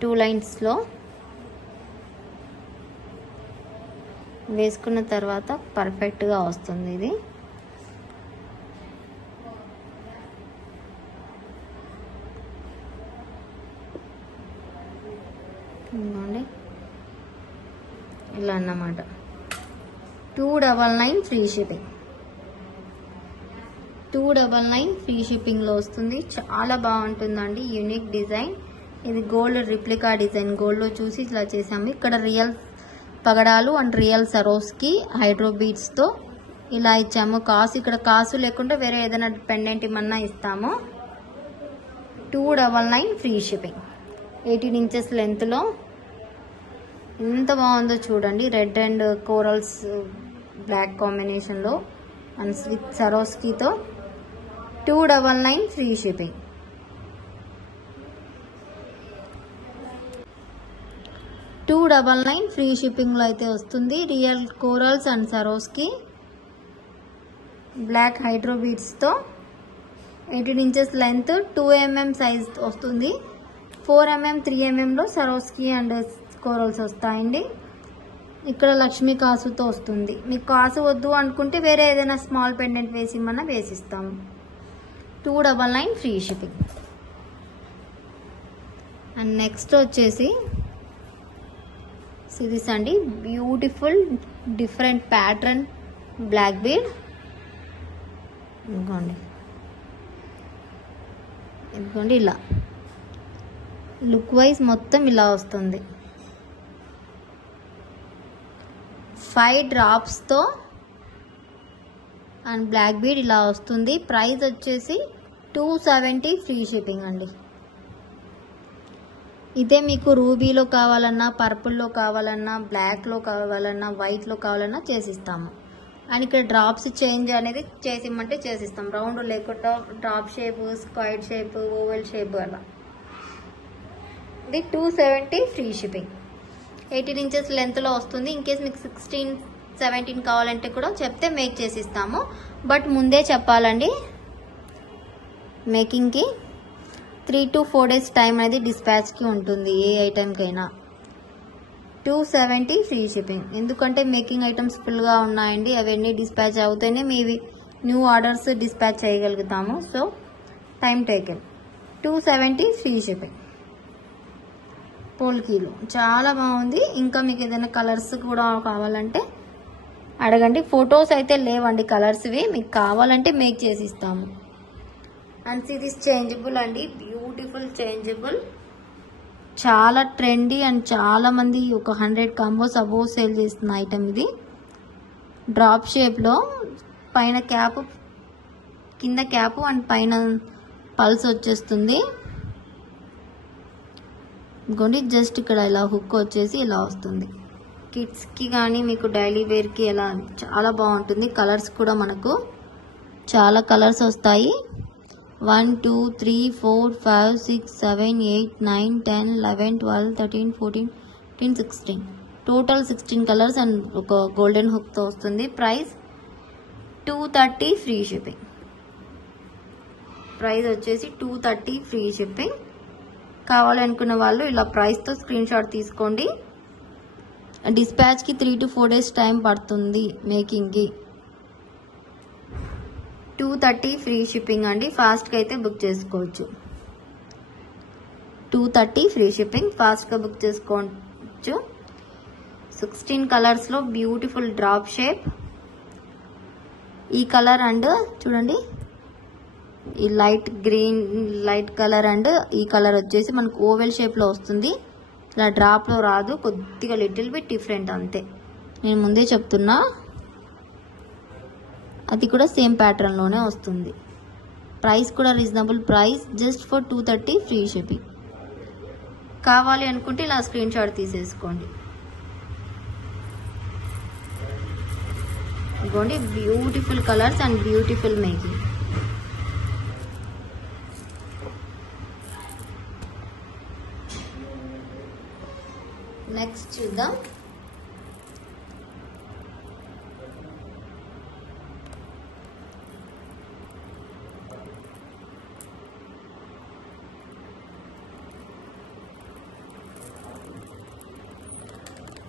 టూ లైన్స్లో వేసుకున్న తర్వాత పర్ఫెక్ట్గా వస్తుంది ఇది. ఇలా అన్నమాట. 299 ఫ్రీ షిప్పింగ్. 299 ఫ్రీ షిప్పింగ్లో వస్తుంది. చాలా బాగుంటుందండి. Unique design. ఇది గోల్డ్ రిప్లికా డిజైన్. గోల్డ్లో చూసి ఇలా చేసాము. ఇక్కడ రియల్ పగడాలు అండ్ రియల్ సరోస్కి హైడ్రో బీడ్స్తో ఇలా ఇచ్చాము. కాసు ఇక్కడ కాసు లేకుండా వేరే ఏదైనా పెండెంట్ ఇమన్నా ఇస్తాము. 299 ఫ్రీ షిప్పింగ్. 18 ఇంచెస్ లెంత్లో ఎంత బాగుందో చూడండి. రెడ్ అండ్ కోరల్స్ బ్లాక్ కాంబినేషన్లో అండ్ విత్ సరోస్కీతో 299 ఫ్రీ షిప్పింగ్. $299 ఫ్రీ షిప్పింగ్లో అయితే వస్తుంది. Real corals and Swarovski black hydro బీడ్స్తో 18 ఇంచెస్ లెంత్, 2 mm సైజ్ వస్తుంది. 4 mm 3 mmలో సరోస్కి అండ్ కోరల్స్ వస్తాయండి. ఇక్కడ లక్ష్మీ కాసుతో వస్తుంది. మీకు కాసు వద్దు అనుకుంటే వేరే ఏదైనా స్మాల్ పెండెంట్ వేసిమన్నా వేసిస్తాము. 299 ఫ్రీ షిప్పింగ్. అండ్ నెక్స్ట్ వచ్చేసి సిరీస్ అండి, beautiful different pattern black bead. ఇదిగోండి ఇలా లుక్ వైజ్ మొత్తం ఇలా వస్తుంది. 5 డ్రాప్స్తో అండ్ బ్లాక్ బీడ్ ఇలా వస్తుంది. ప్రైస్ వచ్చేసి 270 ఫ్రీ షిప్పింగ్ అండి. ఇదే మీకు రూబీలో కావాలన్నా, పర్పుల్లో కావాలన్నా, బ్లాక్లో కావాలన్నా, వైట్లో కావాలన్నా చేసిస్తాము. అండ్ ఇక్కడ డ్రాప్స్ చేంజ్ అనేది చేసిమ్మంటే చేసిస్తాం. రౌండ్ లేకుండా drop shape, square shape, oval shape అలా. ఇది 270 ఫ్రీ షిప్పింగ్. 18 ఇంచెస్ లెంత్లో వస్తుంది. ఇన్ కేస్ మీకు 16, 17 కావాలంటే కూడా చెప్తే మేక్ చేసిస్తాము. బట్ ముందే చెప్పాలండి, మేకింగ్కి 3 to 4 days టైం అనేది డిస్పాచ్కి ఉంటుంది ఏ ఐటెంకైనా. 270 ఫ్రీ షిప్పింగ్. ఎందుకంటే మేకింగ్ ఐటమ్స్ ఫుల్గా ఉన్నాయండి. అవన్నీ డిస్పాచ్ అవుతేనే మీవి న్యూ ఆర్డర్స్ డిస్పాచ్ చేయగలుగుతాము. So time taken. 270 free shipping. పోల్కీలు చాలా బాగుంది. ఇంకా మీకు ఏదైనా కలర్స్ కూడా కావాలంటే అడగండి. ఫొటోస్ అయితే లేవండి కలర్స్వి. మీకు కావాలంటే మేక్ చేసి ఇస్తాము. అండ్ సిరీస్ చేంజబుల్ అండి, బ్యూటిఫుల్ చేంజబుల్, చాలా ట్రెండీ అండ్ చాలా మంది ఒక 100 కాంబోస్ అబోవ్ సేల్ చేస్తున్న ఐటమ్ ఇది. డ్రాప్ షేప్లో పైన క్యాప్, కింద క్యాప్ అండ్ పైన పల్స్ వచ్చేస్తుంది. ఇంకోండి జస్ట్ ఇక్కడ ఇలా హుక్ వచ్చేసి ఇలా వస్తుంది. కిడ్స్కి కానీ మీకు డైలీ వేర్కి ఇలా చాలా బాగుంటుంది. కలర్స్ కూడా మనకు చాలా కలర్స్ వస్తాయి. 1 2 3 4 5 6 7 8 9 10 11 12 13 14 15 16 టోటల్ 16 కలర్స్ అండ్ ఒక గోల్డెన్ హుక్తో వస్తుంది. Price 230 free shipping. ప్రైస్ వచ్చేసి 230 ఫ్రీ షిప్పింగ్. కావాలనుకున్న వాళ్ళు ఇలా ప్రైస్తో స్క్రీన్ షాట్ తీసుకోండి. డిస్పాచ్కి 3 to 4 days టైం పడుతుంది మేకింగ్కి. 230 ఫ్రీ షిప్పింగ్ అండి. ఫాస్ట్గా అయితే బుక్ చేసుకోవచ్చు. 230 ఫ్రీ షిప్పింగ్, ఫాస్ట్గా బుక్ చేసుకోవచ్చు. 16 కలర్స్లో బ్యూటిఫుల్ డ్రాప్ షేప్. ఈ కలర్ అండ్ చూడండి, ఈ light green light colour and ఈ కలర్ వచ్చేసి మనకు ఓవెల్ షేప్లో వస్తుంది. ఇలా డ్రాప్లో రాదు, కొద్దిగా లిటిల్ బిట్ డిఫరెంట్ అంతే. నేను ముందే చెప్తున్నా, అది కూడా సేమ్ ప్యాటర్న్లోనే వస్తుంది. ప్రైస్ కూడా reasonable price, just for 230 free shipping. కావాలి అనుకుంటే ఇలా స్క్రీన్ షాట్ తీసేసుకోండి. ఇదిగోండి beautiful colours and beautiful making. Next చూద్దాం.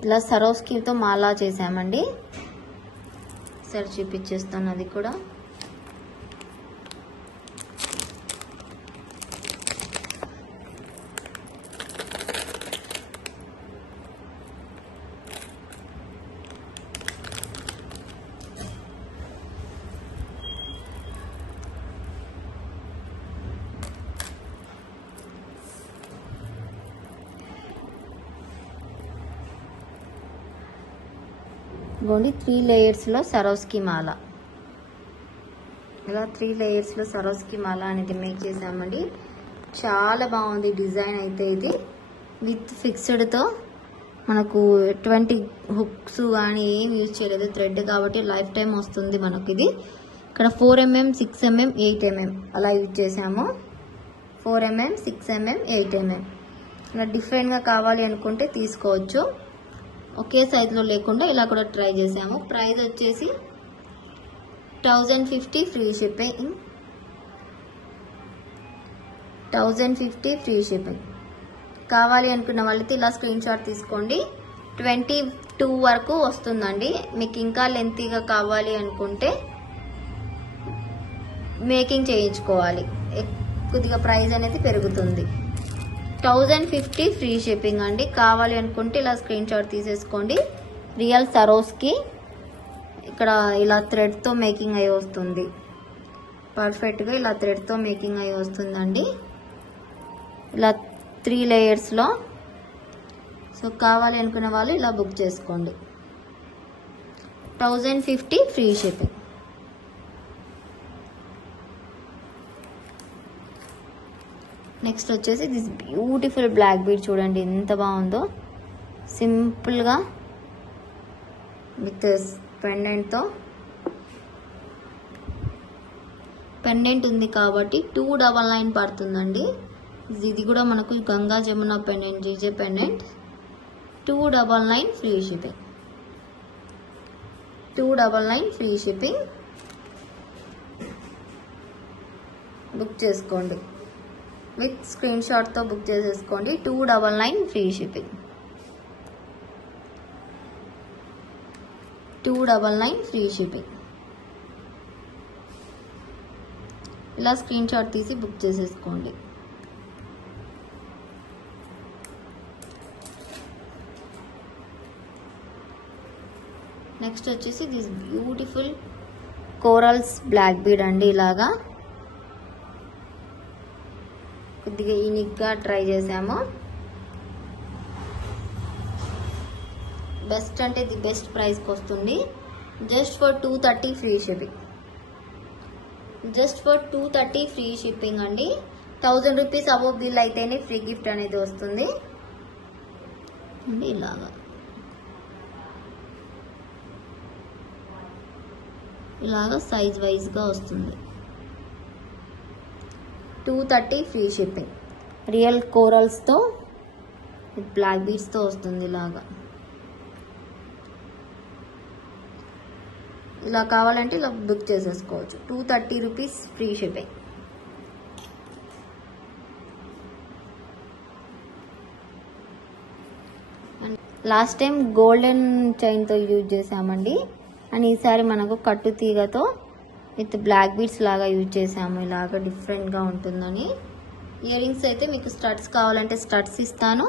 ఇలా సరోస్కీతో మాలా చేసామండి. సరే చూపించేస్తాను అది కూడా. ఇదిగోండి 3 లేయర్స్లో సరోస్కీ మాల. ఇలా 3 లేయర్స్లో సరోస్కీ మాల అనేది మేక్ చేసామండి. చాలా బాగుంది డిజైన్ అయితే. ఇది విత్ ఫిక్స్డ్తో మనకు ఎటువంటి హుక్స్ కానీ ఏం యూజ్ చేయలేదు, థ్రెడ్ కాబట్టి లైఫ్ టైం వస్తుంది మనకు. ఇది ఇక్కడ 4mm 6mm 8mm అలా యూజ్ చేసాము. 4mm 6mm 8mm ఇలా డిఫరెంట్గా కావాలి అనుకుంటే తీసుకోవచ్చు. ఒకే సైజులో లేకుండా ఇలా కూడా ట్రై చేసాము. ప్రైస్ వచ్చేసి 1050 ఫ్రీ షిప్పింగ్. 1050 free shipping. కావాలి అనుకున్న వాళ్ళైతే ఇలా స్క్రీన్ షాట్ తీసుకోండి. 22 వరకు వస్తుందండి. మీకు ఇంకా లెంతీగా కావాలి అనుకుంటే మేకింగ్ చేయించుకోవాలి, కొద్దిగా ప్రైస్ అనేది పెరుగుతుంది. 1050 ఫ్రీ షిప్పింగ్ అండి. కావాలి అనుకుంటే ఇలా స్క్రీన్ షాట్ తీసేసుకోండి. రియల్ సరోస్కి ఇక్కడ ఇలా థ్రెడ్తో మేకింగ్ అయి వస్తుంది, పర్ఫెక్ట్గా ఇలా థ్రెడ్తో మేకింగ్ అయి వస్తుందండి, ఇలా 3 లేయర్స్లో. సో కావాలి అనుకున్న వాళ్ళు ఇలా బుక్ చేసుకోండి. 1050 ఫ్రీ షిప్పింగ్. నెక్స్ట్ వచ్చేసి దిస్ బ్యూటిఫుల్ బ్లాక్ బీడ్ చూడండి ఎంత బాగుందో. సింపుల్గా విత్ పెండెంట్తో, పెండెంట్ ఉంది కాబట్టి 299 పడుతుందండి. ఇది కూడా మనకు Ganga Jamuna pendant, GJ pendant. 299 free shipping. 299 free shipping. Book చేసుకోండి విత్ స్క్రీన్ షాట్తో బుక్ చేసేసుకోండి. 299 ఫ్రీ షిప్పింగ్. 299 free shipping. ఇలా స్క్రీన్ షాట్ తీసి బుక్ చేసేసుకోండి. నెక్స్ట్ వచ్చేసి this beautiful corals black bead అండి. ఇలాగా కొద్దిగా యూనిక్గా ట్రై చేసాము. బెస్ట్ అంటే ది బెస్ట్ ప్రైస్కి వస్తుంది. Just for 230 free shipping. Just for 230 free shipping అండి. 1000 రూపీస్ అబోవ్ బిల్ అయితేనే ఫ్రీ గిఫ్ట్ అనేది వస్తుంది అండి. ఇలాగా సైజ్ వైజ్గా వస్తుంది. 230 ఫ్రీ షిప్పింగ్. రియల్ కోరల్స్తో బ్లాక్ బీడ్స్తో వస్తుంది. ఇలా కావాలంటే ఇలా బుక్ చేసేసుకోవచ్చు. 230 rupees free shipping. Last time golden చైన్తో యూజ్ చేసామండి, అండ్ ఈసారి మనకు కట్టు తీగతో విత్ బ్లాక్ బీడ్స్ లాగా యూజ్ చేసాము. ఇలాగా డిఫరెంట్గా ఉంటుందని. ఇయర్ రింగ్స్ అయితే మీకు స్టడ్స్ కావాలంటే స్టడ్స్ ఇస్తాను,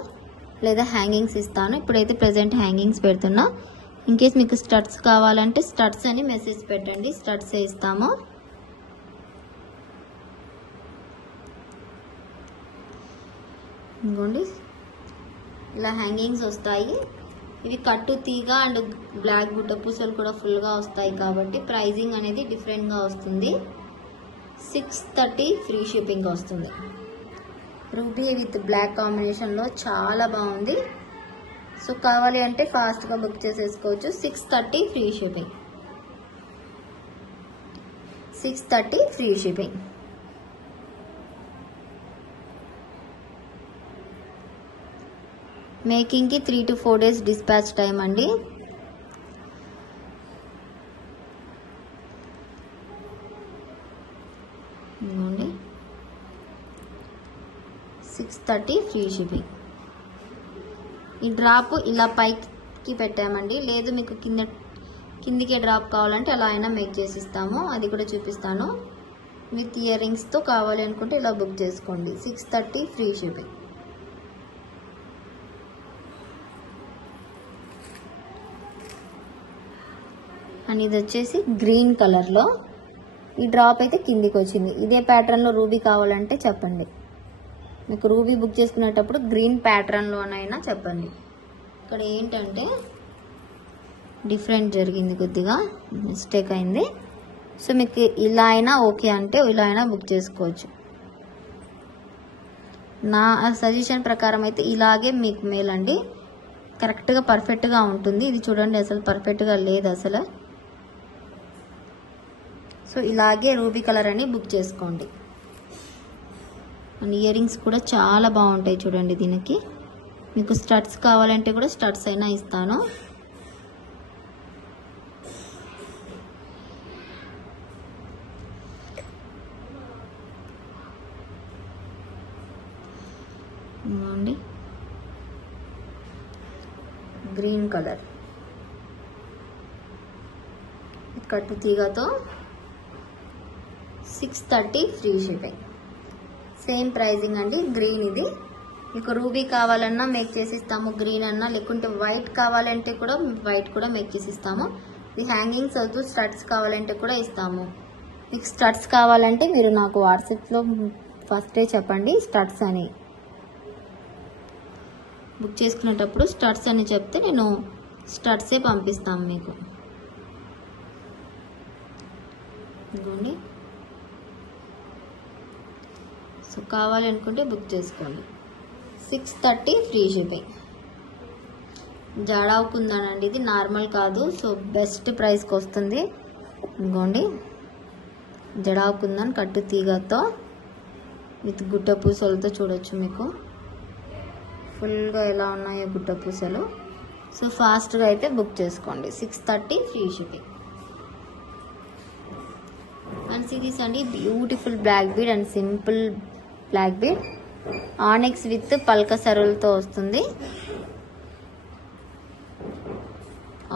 లేదా హ్యాంగింగ్స్ ఇస్తాను. ఇప్పుడైతే ప్రెజెంట్ హ్యాంగింగ్స్ పెడుతున్నా. ఇన్ కేస్ మీకు స్టడ్స్ కావాలంటే స్టడ్స్ అని మెసేజ్ పెట్టండి, స్టడ్స్ ఇస్తాము. ఇంకోండి ఇలా హ్యాంగింగ్స్ వస్తాయి. ఇవి కట్టు తీగ అండ్ బ్లాక్ బుట్ట పూసలు కూడా ఫుల్గా వస్తాయి కాబట్టి ప్రైజింగ్ అనేది డిఫరెంట్గా వస్తుంది. 630 ఫ్రీ షిప్పింగ్ వస్తుంది. రూబీ విత్ బ్లాక్ కాంబినేషన్లో చాలా బాగుంది. సో కావాలి అంటే ఫాస్ట్గా బుక్ చేసేసుకోవచ్చు. 630 ఫ్రీ షిప్పింగ్. 630 free shipping. మేకింగ్కి 3 to 4 days డిస్పాచ్ టైం అండి. ఇదిగోండి 630 ఫ్రీ షిప్పింగ్. ఈ డ్రాప్ ఇలా పైకి పెట్టామండి, లేదు మీకు కిందికే డ్రాప్ కావాలంటే అలా అయినా మేక్ చేసి ఇస్తాము, అది కూడా చూపిస్తాను. విత్ ఇయర్ రింగ్స్తో కావాలి అనుకుంటే ఇలా బుక్ చేసుకోండి. 630 ఫ్రీ షిప్పింగ్. అండ్ ఇది వచ్చేసి గ్రీన్ కలర్లో ఈ డ్రాప్ అయితే కిందికి వచ్చింది. ఇదే ప్యాటర్న్లో రూబీ కావాలంటే చెప్పండి. మీకు రూబీ బుక్ చేసుకునేటప్పుడు గ్రీన్ ప్యాటర్న్లోనైనా చెప్పండి. ఇక్కడ ఏంటంటే డిఫరెంట్ జరిగింది, కొద్దిగా మిస్టేక్ అయింది. సో మీకు ఇలా అయినా ఓకే అంటే ఇలా అయినా బుక్ చేసుకోవచ్చు. నా సజెషన్ ప్రకారం అయితే ఇలాగే మీకు మేలండి, కరెక్ట్గా పర్ఫెక్ట్గా ఉంటుంది. ఇది చూడండి అసలు పర్ఫెక్ట్గా లేదు అసలు. సో ఇలాగే రూబీ కలర్ అని బుక్ చేసుకోండి. అండ్ ఇయర్ రింగ్స్ కూడా చాలా బాగుంటాయి చూడండి. దీనికి మీకు స్టడ్స్ కావాలంటే కూడా స్టడ్స్ అయినా ఇస్తాను. ఇవ్వండి గ్రీన్ కలర్ కట్టు తీగతో 630 ఫ్రీ షిప్పింగ్. సేమ్ ప్రైజింగ్ అండి. గ్రీన్ ఇది మీకు రూబీ కావాలన్నా మేక్ చేసి ఇస్తాము, గ్రీన్ అన్నా, లేకుంటే వైట్ కావాలంటే కూడా వైట్ కూడా మేక్ చేసి ఇస్తాము. ఇది హ్యాంగింగ్స్ అవుతూ స్టడ్స్ కావాలంటే కూడా ఇస్తాము. మీకు స్టడ్స్ కావాలంటే మీరు నాకు వాట్సాప్లో ఫస్టే చెప్పండి స్టడ్స్ అని. బుక్ చేసుకునేటప్పుడు స్టడ్స్ అని చెప్తే నేను స్టడ్సే పంపిస్తాను మీకు. ఇదిగోండి. సో కావాలనుకుంటే బుక్ చేసుకోండి. 630 ఫ్రీ షిప్పింగ్. జాడా కుందనండి ఇది, నార్మల్ కాదు. సో బెస్ట్ ప్రైస్కి వస్తుంది. ఇదిగోండి జడా కుందన్ కట్టు తీగతో విత్ గుట్ట పూసలతో చూడొచ్చు మీకు ఫుల్గా ఎలా ఉన్నాయో గుట్ట పూసలు. సో ఫాస్ట్గా అయితే బుక్ చేసుకోండి. 630 ఫ్రీ షిప్పింగ్. అండ్ సిరీస్ అండి beautiful black bead and simple black bead onyx with పల్క సరులతో వస్తుంది.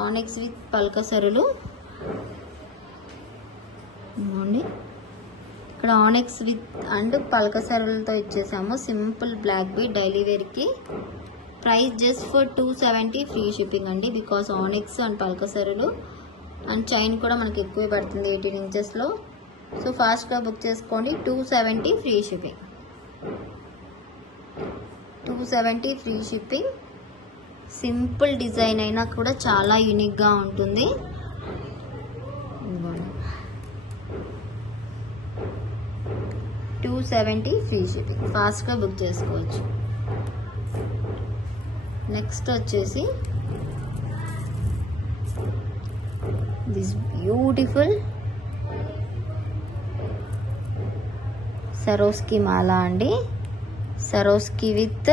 ఆనెక్స్ విత్ పల్క సరులు ఇక్కడ ఆనెక్స్ విత్ అండ్ పల్క సరులతో ఇచ్చేసాము. సింపుల్ బ్లాక్ బీడ్ డైలీ వేర్కి. Price just for 270 free shipping అండి. బికాస్ ఆనెక్స్ అండ్ పల్క సరులు అండ్ చైన్ కూడా మనకి ఎక్కువే పడుతుంది 18 ఇంచెస్లో. సో ఫాస్ట్గా బుక్ చేసుకోండి. 270 free shipping. 270 free shipping. Simple design అయినా కూడా చాలా యూనిక్గా ఉంటుంది. 270 ఫ్రీ షిప్పింగ్. ఫాస్ట్గా బుక్ చేసుకోవచ్చు. నెక్స్ట్ వచ్చేసి దిస్ బ్యూటిఫుల్ సరోస్కి మాల అండి. సరోస్కి విత్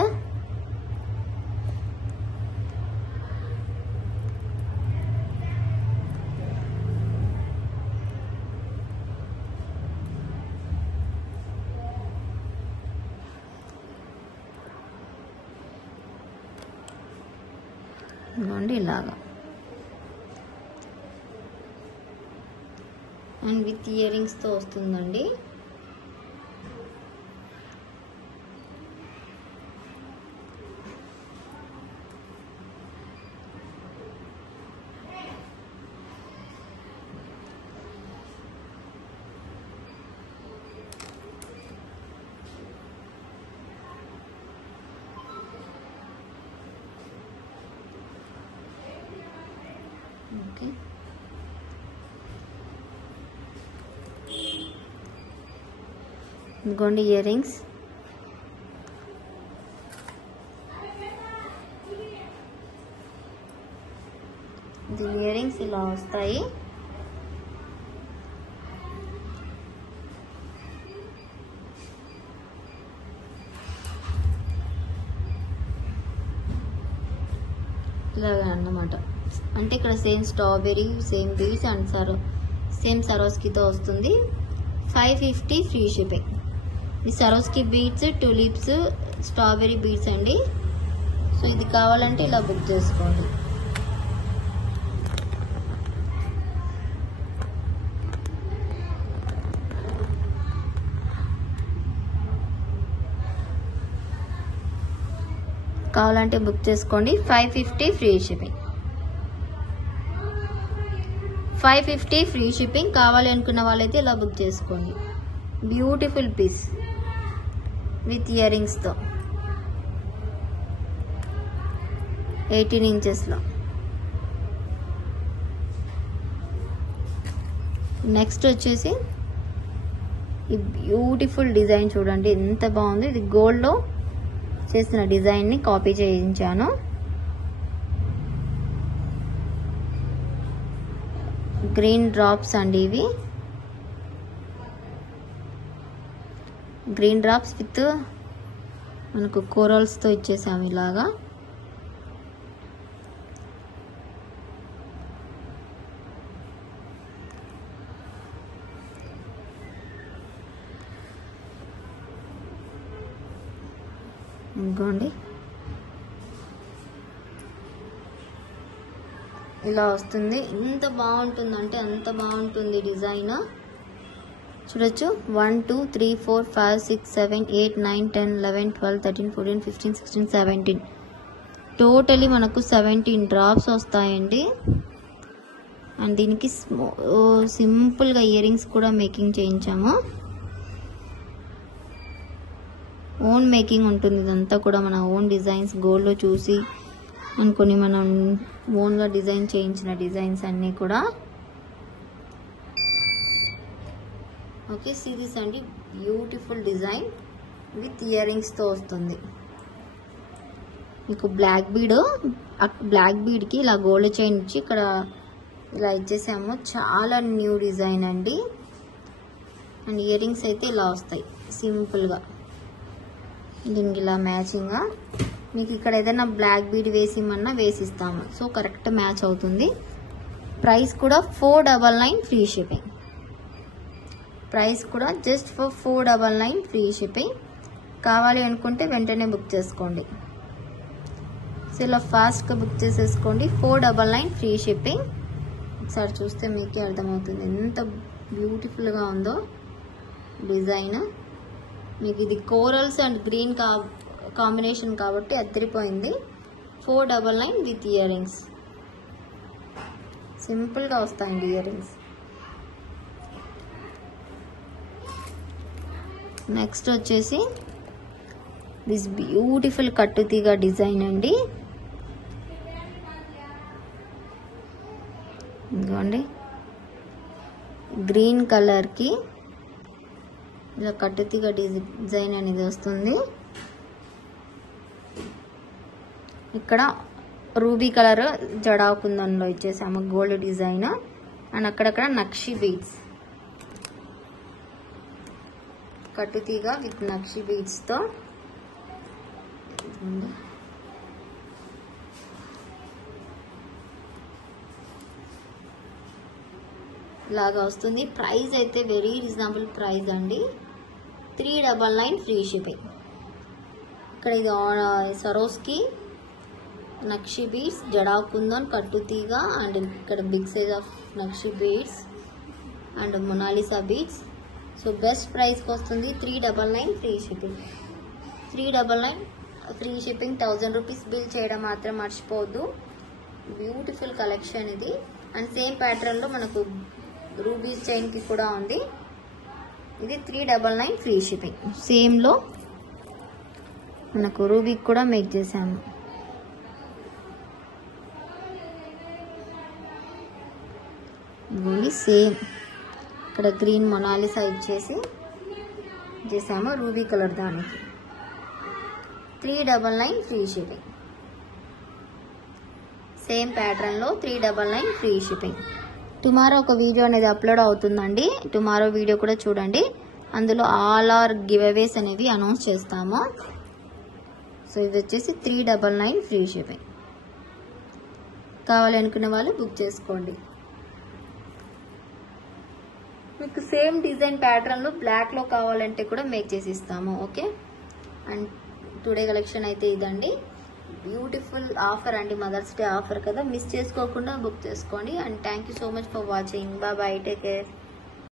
ఇవ్వండి ఇలాగా అండ్ విత్ ఇయర్ రింగ్స్తో వస్తుందండి. ఓకే ఇదిగోండి ఇయర్ రింగ్స్. ఇది ఇయర్ రింగ్స్ ఇలా వస్తాయి. ఇలాగా అన్నమాట. అంటే ఇక్కడ same strawberry, same beads and same సరోస్కితో వస్తుంది. 550 ఫ్రీ షిప్పింగ్. ఈ Swarovski beads, tulips, strawberry beads అండి. సో ఇది కావాలంటే ఇలా బుక్ చేసుకోండి. కావాలంటే బుక్ చేసుకోండి. 550 ఫ్రీ షిప్పింగ్. 550 free shipping. కావాలి అనుకున్న వాళ్ళైతే ఇలా బుక్ చేసుకోండి. బ్యూటిఫుల్ పీస్ విత్ ఇయర్ రింగ్స్తో 18 ఇంచెస్లో. నెక్స్ట్ వచ్చేసి ఈ బ్యూటిఫుల్ డిజైన్ చూడండి ఎంత బాగుంది. ఇది గోల్డ్లో చేసిన డిజైన్ని కాపీ చేయించాను. గ్రీన్ డ్రాప్స్ అండి ఇవి. గ్రీన్ డ్రాప్స్ విత్ మనకు కోరల్స్తో ఇచ్చేసాము ఇలాగా. ఇంకోండి ఇలా వస్తుంది. ఎంత బాగుంటుందంటే అంత బాగుంటుంది డిజైన్. చూడొచ్చు 1 2 3 4 5 6 7 8 9 10 11 12 13 14 15 16 17 టోటలీ మనకు 17 డ్రాప్స్ వస్తాయండి. అండ్ దీనికి సింపుల్గా ఇయర్ రింగ్స్ కూడా మేకింగ్ చేయించాము. ఓన్ మేకింగ్ ఉంటుంది ఇదంతా కూడా, మన ఓన్ డిజైన్స్ గోల్డ్లో చూసి అనుకొని మనం ఓన్గా డిజైన్ చేయించిన డిజైన్స్ అన్నీ కూడా. ఓకే, సిరీస్ అండి, బ్యూటిఫుల్ డిజైన్ విత్ ఇయర్ రింగ్స్తో వస్తుంది. మీకు బ్లాక్ బీడ్కి ఇలా గోల్డ్ చైన్ ఇచ్చి ఇక్కడ ఇలా ఇచ్చేసాము. చాలా న్యూ డిజైన్ అండి. అండ్ ఇయర్ రింగ్స్ అయితే ఇలా వస్తాయి సింపుల్గా. దీనికి ఇలా మ్యాచింగ్గా మీకు ఇక్కడ ఏదైనా బ్లాక్ బీడ్ వేసిమన్నా వేసిస్తాము. సో కరెక్ట్ మ్యాచ్ అవుతుంది. ప్రైస్ కూడా 499 ఫ్రీ షిప్పింగ్. ప్రైస్ కూడా జస్ట్ ఫర్ 499 ఫ్రీ షిప్పింగ్. కావాలి అనుకుంటే వెంటనే బుక్ చేసుకోండి. సో ఇలా ఫాస్ట్గా బుక్ చేసేసుకోండి. 499 ఫ్రీ షిప్పింగ్. ఒకసారి చూస్తే మీకే అర్థమవుతుంది ఎంత బ్యూటిఫుల్గా ఉందో డిజైన్. మీకు ఇది కోరల్స్ అండ్ గ్రీన్ కాంబినేషన్ కాబట్టి అద్దరిపోయింది. 499 విత్ ఇయర్ రింగ్స్. సింపుల్గా వస్తాయండి ఇయర్ రింగ్స్. నెక్స్ట్ వచ్చేసి దిస్ బ్యూటిఫుల్ కట్టుతీగ డిజైన్ అండి. ఇదిగోండి గ్రీన్ కలర్కి ఇలా కట్టుతీగ డిజైన్ అనేది వస్తుంది. ఇక్కడ రూబీ కలర్ జడాకుందంలో ఇచ్చేసాము గోల్డ్ డిజైన్. అండ్ అక్కడక్కడ నక్షి బీడ్స్, కట్టుతీగ విత్ నక్షి బీడ్స్తో లాగా వస్తుంది. ప్రైస్ అయితే వెరీ రీజనబుల్ ప్రైస్ అండి. 399 ఫ్రీ షిప్పింగ్. ఇక్కడ ఇది సరోస్కి నక్షి బీడ్స్, జడాకుందన్, కట్టుతీగ అండ్ ఇక్కడ big size of nakshi beads and Mona Lisa beads. So best ప్రైస్కి వస్తుంది. 399 free shipping. 399 free shipping. 1000 rupees bill చేయడం మాత్రం మర్చిపోవద్దు. బ్యూటిఫుల్ కలెక్షన్ ఇది. అండ్ సేమ్ ప్యాటర్న్లో మనకు రూబీస్ చైన్కి కూడా ఉంది. ఇది 399 ఫ్రీ షిప్పింగ్. సేమ్లో మనకు రూబీకి కూడా మేక్ చేసాము. సేమ్ ఇక్కడ గ్రీన్ మొనాలిసా ఇచ్చేసి చేసాము రూబీ కలర్ దానికి. 399 ఫ్రీ షిప్పింగ్. సేమ్ ప్యాటర్న్లో 399 ఫ్రీ షిప్పింగ్. టుమారో ఒక వీడియో అనేది అప్లోడ్ అవుతుందండి. టుమారో వీడియో కూడా చూడండి. అందులో ఆల్ ఆర్ గివ్ అవేస్ అనేవి అనౌన్స్ చేస్తాము. సో ఇది వచ్చేసి 399 ఫ్రీ షిప్పింగ్. కావాలనుకునే వాళ్ళు బుక్ చేసుకోండి. మీకు సేమ్ డిజైన్ ప్యాటర్న్లో బ్లాక్లో కావాలంటే కూడా మేక్ చేసి ఇస్తాము. ఓకే, అండ్ టుడే కలెక్షన్ అయితే ఇదండి. బ్యూటిఫుల్ ఆఫర్ అండి, మదర్స్ డే ఆఫర్ కదా, మిస్ చేసుకోకుండా బుక్ చేసుకోండి. And thank you so much for watching. Bye, take care.